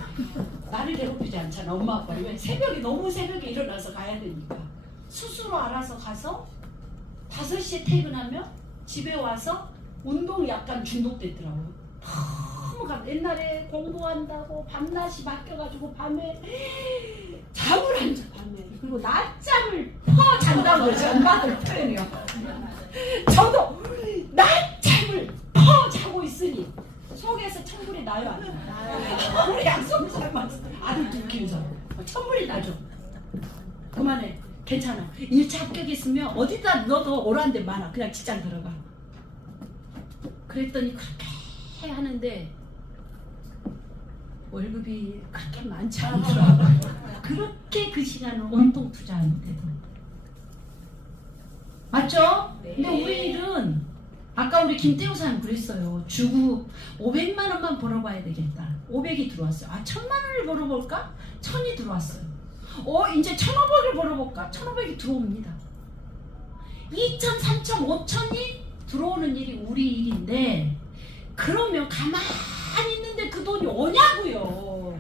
나를 괴롭히지 않잖아. 엄마 아빠. 왜? 너무 새벽에 일어나서 가야 되니까. 스스로 알아서 가서 5시에 퇴근하면 집에 와서 운동이 약간 중독됐더라고요. 너무 옛날에 공부한다고 밤낮이 바뀌어가지고 밤에 잠을 안 자. 밤에. 그리고 낮잠을 퍼 잔다고 그러죠. 엄마들 표현이요. 저도 낮잠을 퍼 자고 있으니 속에서 천불이 나요 안 나요? 우리 약속 살면서 아들 2 키우자. 천불이 나죠. 그만해. 괜찮아. 1차 합격했으면 어디다 너도 오란 데 많아. 그냥 직장 들어가. 그랬더니 그렇게 하는데 월급이 그렇게 많지 않더라고요. 그렇게 그 시간을 온통 투자하는데도. 맞죠? 네. 근데 우리 일은 아까 우리 김태우 사님 그랬어요. 주고 500만 원만 벌어봐야 되겠다. 500이 들어왔어요. 1000만 원을 벌어볼까? 1000이 들어왔어요. 이제 1500을 벌어볼까? 1500이 들어옵니다. 2000, 3000, 5000이 들어오는 일이 우리 일인데 그러면 가만히 있는데 그 돈이 오냐고요.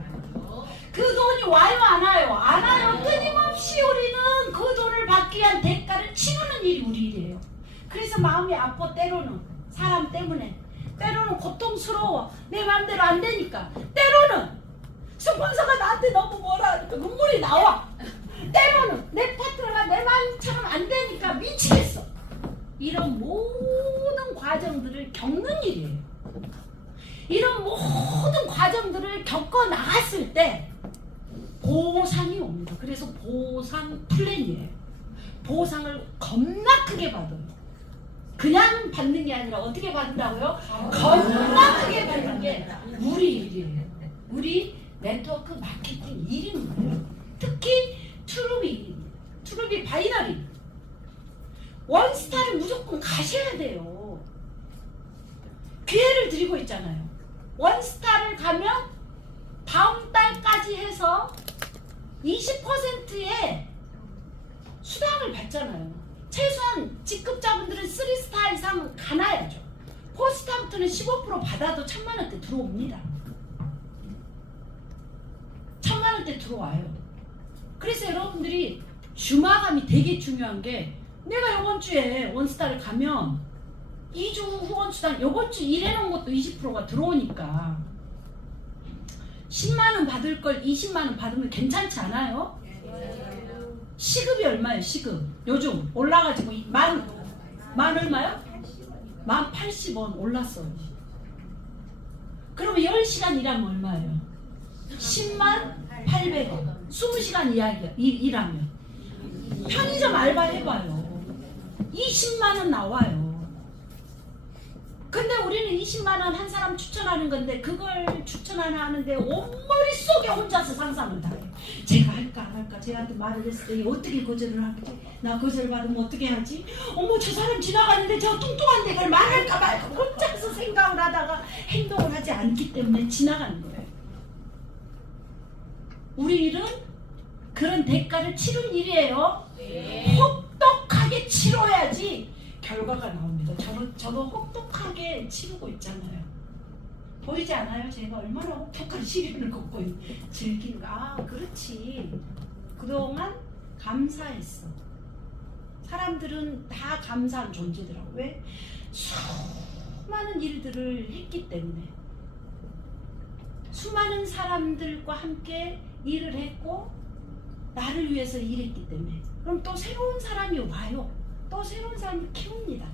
그 돈이 와요 안 와요? 안 와요. 끊임없이 우리는 그 돈을 받기 위한 대가를 치르는 일이 우리 일이에요. 그래서 마음이 아파. 때로는 사람 때문에 때로는 고통스러워. 내 마음대로 안 되니까 때로는 스폰서가 나한테 너무 뭐라 하니까 눈물이 나와. 때로는 내 파트너가 내 마음처럼 안 되니까 미치겠어. 이런 모든 과정들을 겪는 일이에요. 이런 모든 과정들을 겪어 나갔을 때 보상이 옵니다. 그래서 보상 플랜이에요. 보상을 겁나 크게 받아요. 그냥 받는 게 아니라 어떻게 받는다고요? 겁나 크게 받는 게 우리 일이에요. 우리 네트워크 마케팅 일입니다. 특히 트루비 일입니다. 트루비 바이너리. 원스타를 무조건 가셔야 돼요. 기회를 드리고 있잖아요. 원스타를 가면 다음 달까지 해서 20%의 수당을 받잖아요. 최소한 직급자분들은 3스타 이상은 가놔야죠. 4스타부터는 15% 받아도 1,000만 원대 들어옵니다. 1,000만 원대 들어와요. 그래서 여러분들이 주마감이 되게 중요한 게 내가 이번 주에 원스타를 가면 2주 후원 수당 이번 주 일해놓은 것도 20%가 들어오니까 10만 원 받을 걸 20만 원 받으면 괜찮지 않아요? 시급이 얼마예요? 시급 요즘 올라가지고 만 얼마요? 1080원 올랐어요. 그러면 10시간 일하면 얼마예요? 10만 800원 20시간 일하면 편의점 알바 해봐요. 20만 원 나와요. 근데 우리는 20만 원 한 사람 추천하는 건데 그걸 추천 안 하는데 온 머릿속에 혼자서 상상을 다 해요. 제가 할까 안 할까 쟤한테 말을 했을 때 어떻게 거절을 하지? 나 거절받으면 어떻게 하지? 어머 저 사람 지나가는데 저 뚱뚱한데 그걸 말할까 말까 혼자서 생각을 하다가 행동을 하지 않기 때문에 지나가는 거예요. 우리 일은 그런 대가를 치른 일이에요. 혹독하게 치러야지 결과가 나옵니다. 저도 혹독하게 치르고 있잖아요. 보이지 않아요? 제가 얼마나 혹독한 시련을 겪고 즐기는가. 아 그렇지. 그동안 감사했어. 사람들은 다 감사한 존재더라고. 왜? 수많은 일들을 했기 때문에. 수많은 사람들과 함께 일을 했고 나를 위해서 일했기 때문에. 그럼 또 새로운 사람이 와요. 또 새로운 사람을 키웁니다.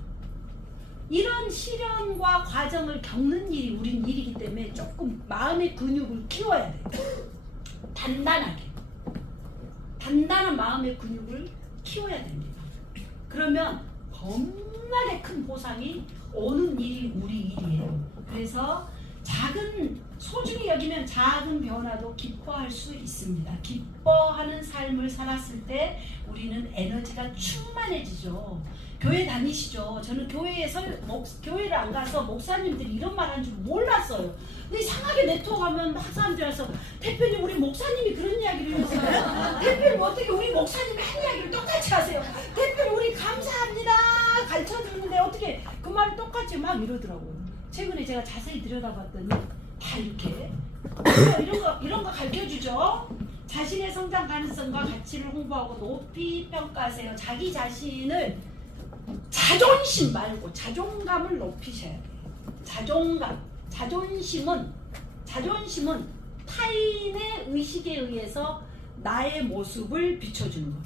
이런 시련과 과정을 겪는 일이 우린 일이기 때문에 조금 마음의 근육을 키워야 돼요. 단단한 마음의 근육을 키워야 됩니다. 그러면 겁나게 큰 보상이 오는 일이 우리 일이에요. 그래서 소중히 여기면 작은 변화도 기뻐할 수 있습니다. 기뻐하는 삶을 살았을 때 우리는 에너지가 충만해지죠. 교회 다니시죠? 저는 교회를 안 가서 목사님들이 이런 말 하는 줄 몰랐어요. 근데 이상하게 네트워크하면 막 사람들이 와서 대표님 우리 목사님이 그런 이야기를 했어요. 대표님 어떻게 우리 목사님이 한 이야기를 똑같이 하세요. 대표님 우리 감사합니다 가르쳐주는데 어떻게 그 말을 똑같이 막 이러더라고요. 최근에 제가 자세히 들여다봤더니 다 이렇게 이런 거 가르쳐주죠. 자신의 성장 가능성과 가치를 홍보하고 높이 평가하세요. 자기 자신을 자존심 말고 자존감을 높이셔야 돼요. 자존심은 타인의 의식에 의해서 나의 모습을 비춰주는 것.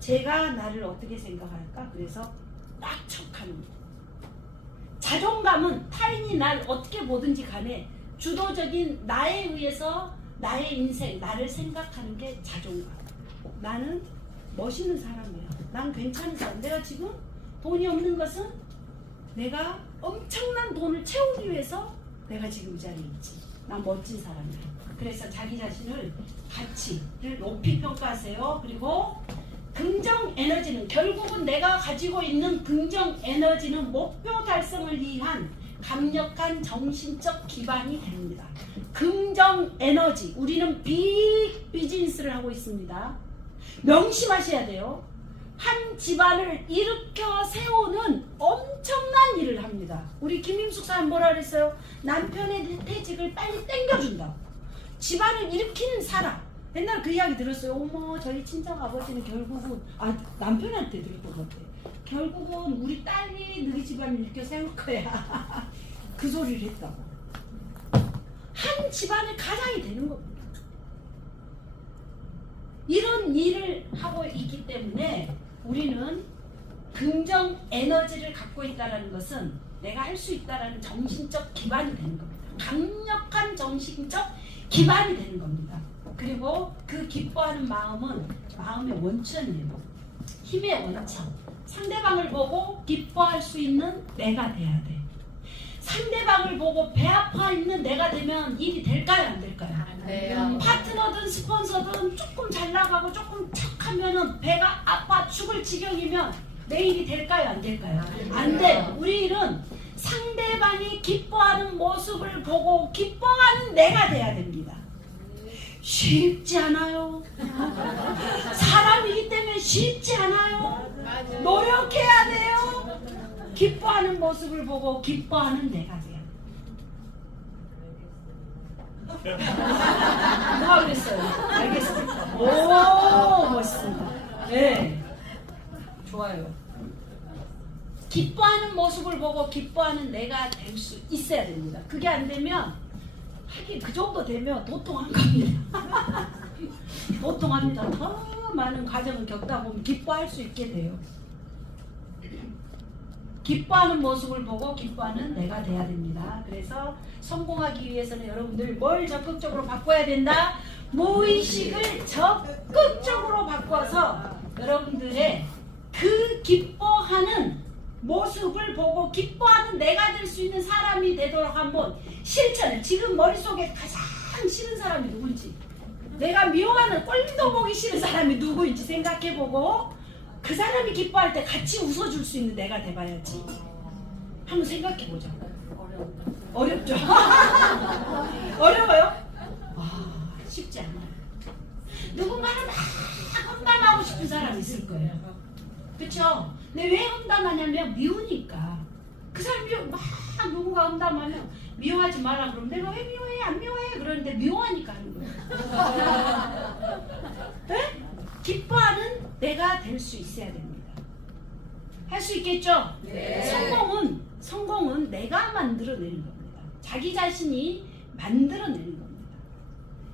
제가 나를 어떻게 생각할까? 그래서 딱 척하는 것. 자존감은 타인이 날 어떻게 보든지 간에 주도적인 나에 의해서 나의 인생, 나를 생각하는 게 자존감. 나는 멋있는 사람이야. 난 괜찮은 사람. 내가 지금 돈이 없는 것은 내가 엄청난 돈을 채우기 위해서 내가 지금 이 자리에 있지. 난 멋진 사람이야. 그래서 자기 자신을 가치를 높이 평가하세요. 그리고 긍정 에너지는 결국은 내가 가지고 있는 긍정 에너지는 목표 달성을 위한 강력한 정신적 기반이 됩니다. 긍정 에너지. 우리는 빅 비즈니스를 하고 있습니다. 명심하셔야 돼요. 한 집안을 일으켜 세우는 엄청난 일을 합니다. 우리 김임숙 사람 뭐라 그랬어요? 남편의 퇴직을 빨리 땡겨준다. 집안을 일으키는 사람. 옛날 그 이야기 들었어요. 어머 저희 친정 아버지는 결국은 남편한테 들었던 것 같아. 결국은 우리 딸이 너희 집안을 일으켜 세울 거야. 그 소리를 했다고. 한 집안의 가장이 되는 겁니다. 이런 일을 하고 있기 때문에 우리는 긍정 에너지를 갖고 있다는 것은 내가 할 수 있다는 정신적 기반이 되는 겁니다. 강력한 정신적 기반이 되는 겁니다. 그리고 그 기뻐하는 마음은 마음의 원천이에요. 힘의 원천. 상대방을 보고 기뻐할 수 있는 내가 돼야 돼. 상대방을 보고 배 아파 있는 내가 되면 일이 될까요? 안 될까요? 네. 파트너든 스폰서든 조금 잘 나가고 조금 척하면은 배가 아파 죽을 지경이면 내 일이 될까요? 안 될까요? 안 돼. 우리 일은 상대방이 기뻐하는 모습을 보고 기뻐하는 내가 돼야 됩니다. 쉽지 않아요. 사람이기 때문에 쉽지 않아요. 노력해야 돼요. 기뻐하는 모습을 보고 기뻐하는 내가 돼요. 누가 그랬어요? 알겠습니다. 오, 멋있습니다. 네, 좋아요. 기뻐하는 모습을 보고 기뻐하는 내가 될 수 있어야 됩니다. 그게 안 되면 하긴 그 정도 되면 도통한 겁니다. 도통합니다. 더 많은 과정을 겪다 보면 기뻐할 수 있게 돼요. 기뻐하는 모습을 보고 기뻐하는 내가 돼야 됩니다. 그래서 성공하기 위해서는 여러분들 뭘 적극적으로 바꿔야 된다? 무의식을 적극적으로 바꿔서 여러분들의 그 기뻐하는 모습을 보고 기뻐하는 내가 될 수 있는 사람이 되도록 한번 실천을, 지금 머릿속에 가장 싫은 사람이 누군지, 내가 미워하는 꼴도 보기 싫은 사람이 누구인지 생각해보고 그 사람이 기뻐할 때 같이 웃어줄 수 있는 내가 돼봐야지. 한번 생각해보자. 어렵죠? 어려워요? 쉽지 않아요. 누군가는 막 험담하고 싶은 사람이 있을 거예요. 그쵸? 근데 왜 험담하냐면 미우니까. 그 사람이 막 누군가 험담하면 미워하지 마라 그러면 내가 왜 미워해? 안 미워해? 그러는데 미워하니까 하는 거예요. 네? 기뻐하는 내가 될 수 있어야 됩니다. 할 수 있겠죠? 네. 성공은 내가 만들어내는 겁니다. 자기 자신이 만들어내는 겁니다.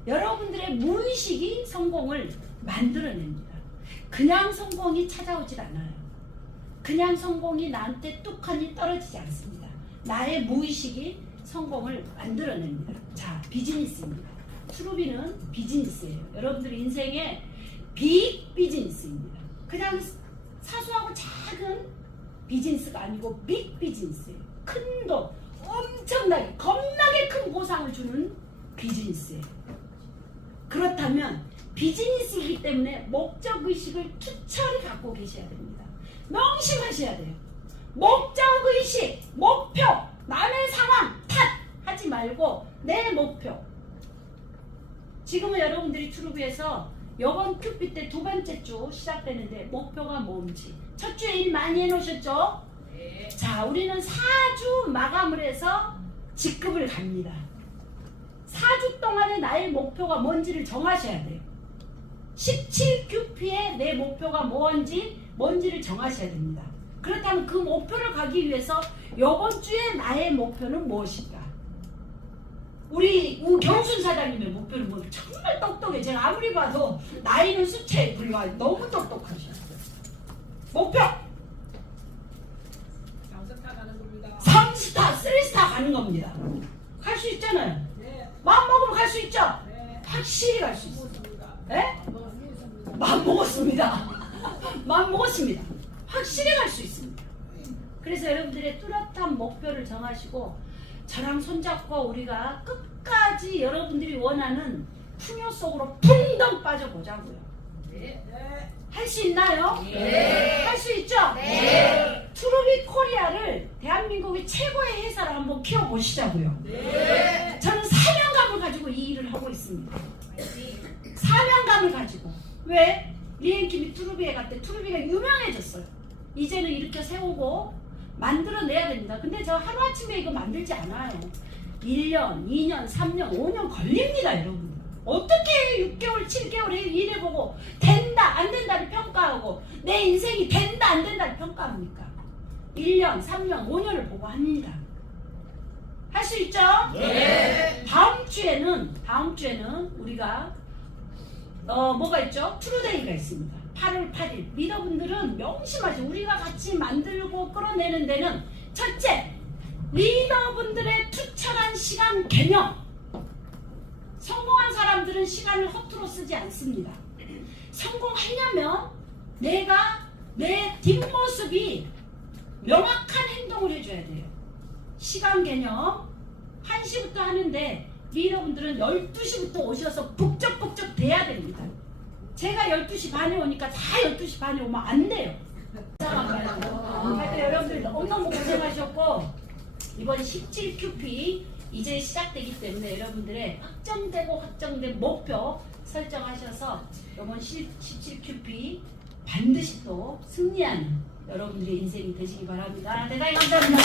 여러분들의 무의식이 성공을 만들어냅니다. 그냥 성공이 찾아오질 않아요. 그냥 성공이 나한테 뚝하니 떨어지지 않습니다. 나의 무의식이 성공을 만들어냅니다. 자, 비즈니스입니다. 트루비는 비즈니스예요. 여러분들 인생의 빅 비즈니스입니다. 그냥 사소하고 작은 비즈니스가 아니고 빅 비즈니스예요. 큰 돈, 엄청나게 겁나게 큰 보상을 주는 비즈니스예요. 그렇다면 비즈니스이기 때문에 목적의식을 투철히 갖고 계셔야 됩니다. 명심하셔야 돼요. 목적의식, 목표, 남의 상황 탓하지 말고 내 목표. 지금은 여러분들이 트루비에서 이번 큐피 때 두 번째 주 시작되는데 목표가 뭔지 첫 주에 일 많이 해놓으셨죠? 네. 자, 우리는 4주 마감을 해서 직급을 갑니다. 4주 동안에 나의 목표가 뭔지를 정하셔야 돼요. 17큐피에 내 목표가 뭔지를 정하셔야 됩니다. 그렇다면 그 목표를 가기 위해서 이번 주에 나의 목표는 무엇일까? 우리 우경순 사장님의 목표는 뭐 정말 똑똑해. 제가 아무리 봐도 나이는 수치에 불과해. 너무 똑똑하셨어요. 목표! 3스타 가는 겁니다. 3스타, 3스타 가는 겁니다. 갈 수 있잖아요. 네. 마음 먹으면 갈 수 있죠? 네. 확실히 갈 수 있어요. 먹었습니다. 네? 먹었습니다. 마음 먹었습니다. 마음 먹었습니다. 확실히 갈 수 있습니다. 그래서 여러분들의 뚜렷한 목표를 정하시고 저랑 손잡고 우리가 끝까지 여러분들이 원하는 풍요 속으로 풍덩 빠져보자고요. 네. 네. 할 수 있나요? 네. 할 수 있죠? 네. 트루비 코리아를 대한민국의 최고의 회사로 한번 키워보시자고요. 네. 저는 사명감을 가지고 이 일을 하고 있습니다. 화이팅. 사명감을 가지고. 왜? 리앤킴이 트루비에 갈 때 트루비가 유명해졌어요. 이제는 일으켜 세우고 만들어내야 됩니다. 근데 저 하루아침에 이거 만들지 않아요. 1년, 2년, 3년, 5년 걸립니다, 여러분. 어떻게 6개월, 7개월 일해보고 된다, 안 된다를 평가하고 내 인생이 된다, 안 된다를 평가합니까? 1년, 3년, 5년을 보고 합니다. 할 수 있죠? 네. 다음 주에는 우리가 뭐가 있죠? 트루데이가 있습니다. 8월 8일. 리더분들은 명심하시고 우리가 같이 만들고 끌어내는 데는 첫째, 리더분들의 투철한 시간 개념. 성공한 사람들은 시간을 허투루 쓰지 않습니다. 성공하려면 내가 내 뒷모습이 명확한 행동을 해줘야 돼요. 시간 개념 1시부터 하는데 리더분들은 12시부터 오셔서 북적북적 돼야 됩니다. 제가 12시 반에 오니까 다 12시 반에 오면 안 돼요. 하여튼 여러분들 너무너무 고생하셨고 이번 17큐피 이제 시작되기 때문에 여러분들의 확정된 목표 설정하셔서 이번 17QP 반드시 또 승리하는 여러분들의 인생이 되시기 바랍니다. 대단히 감사합니다.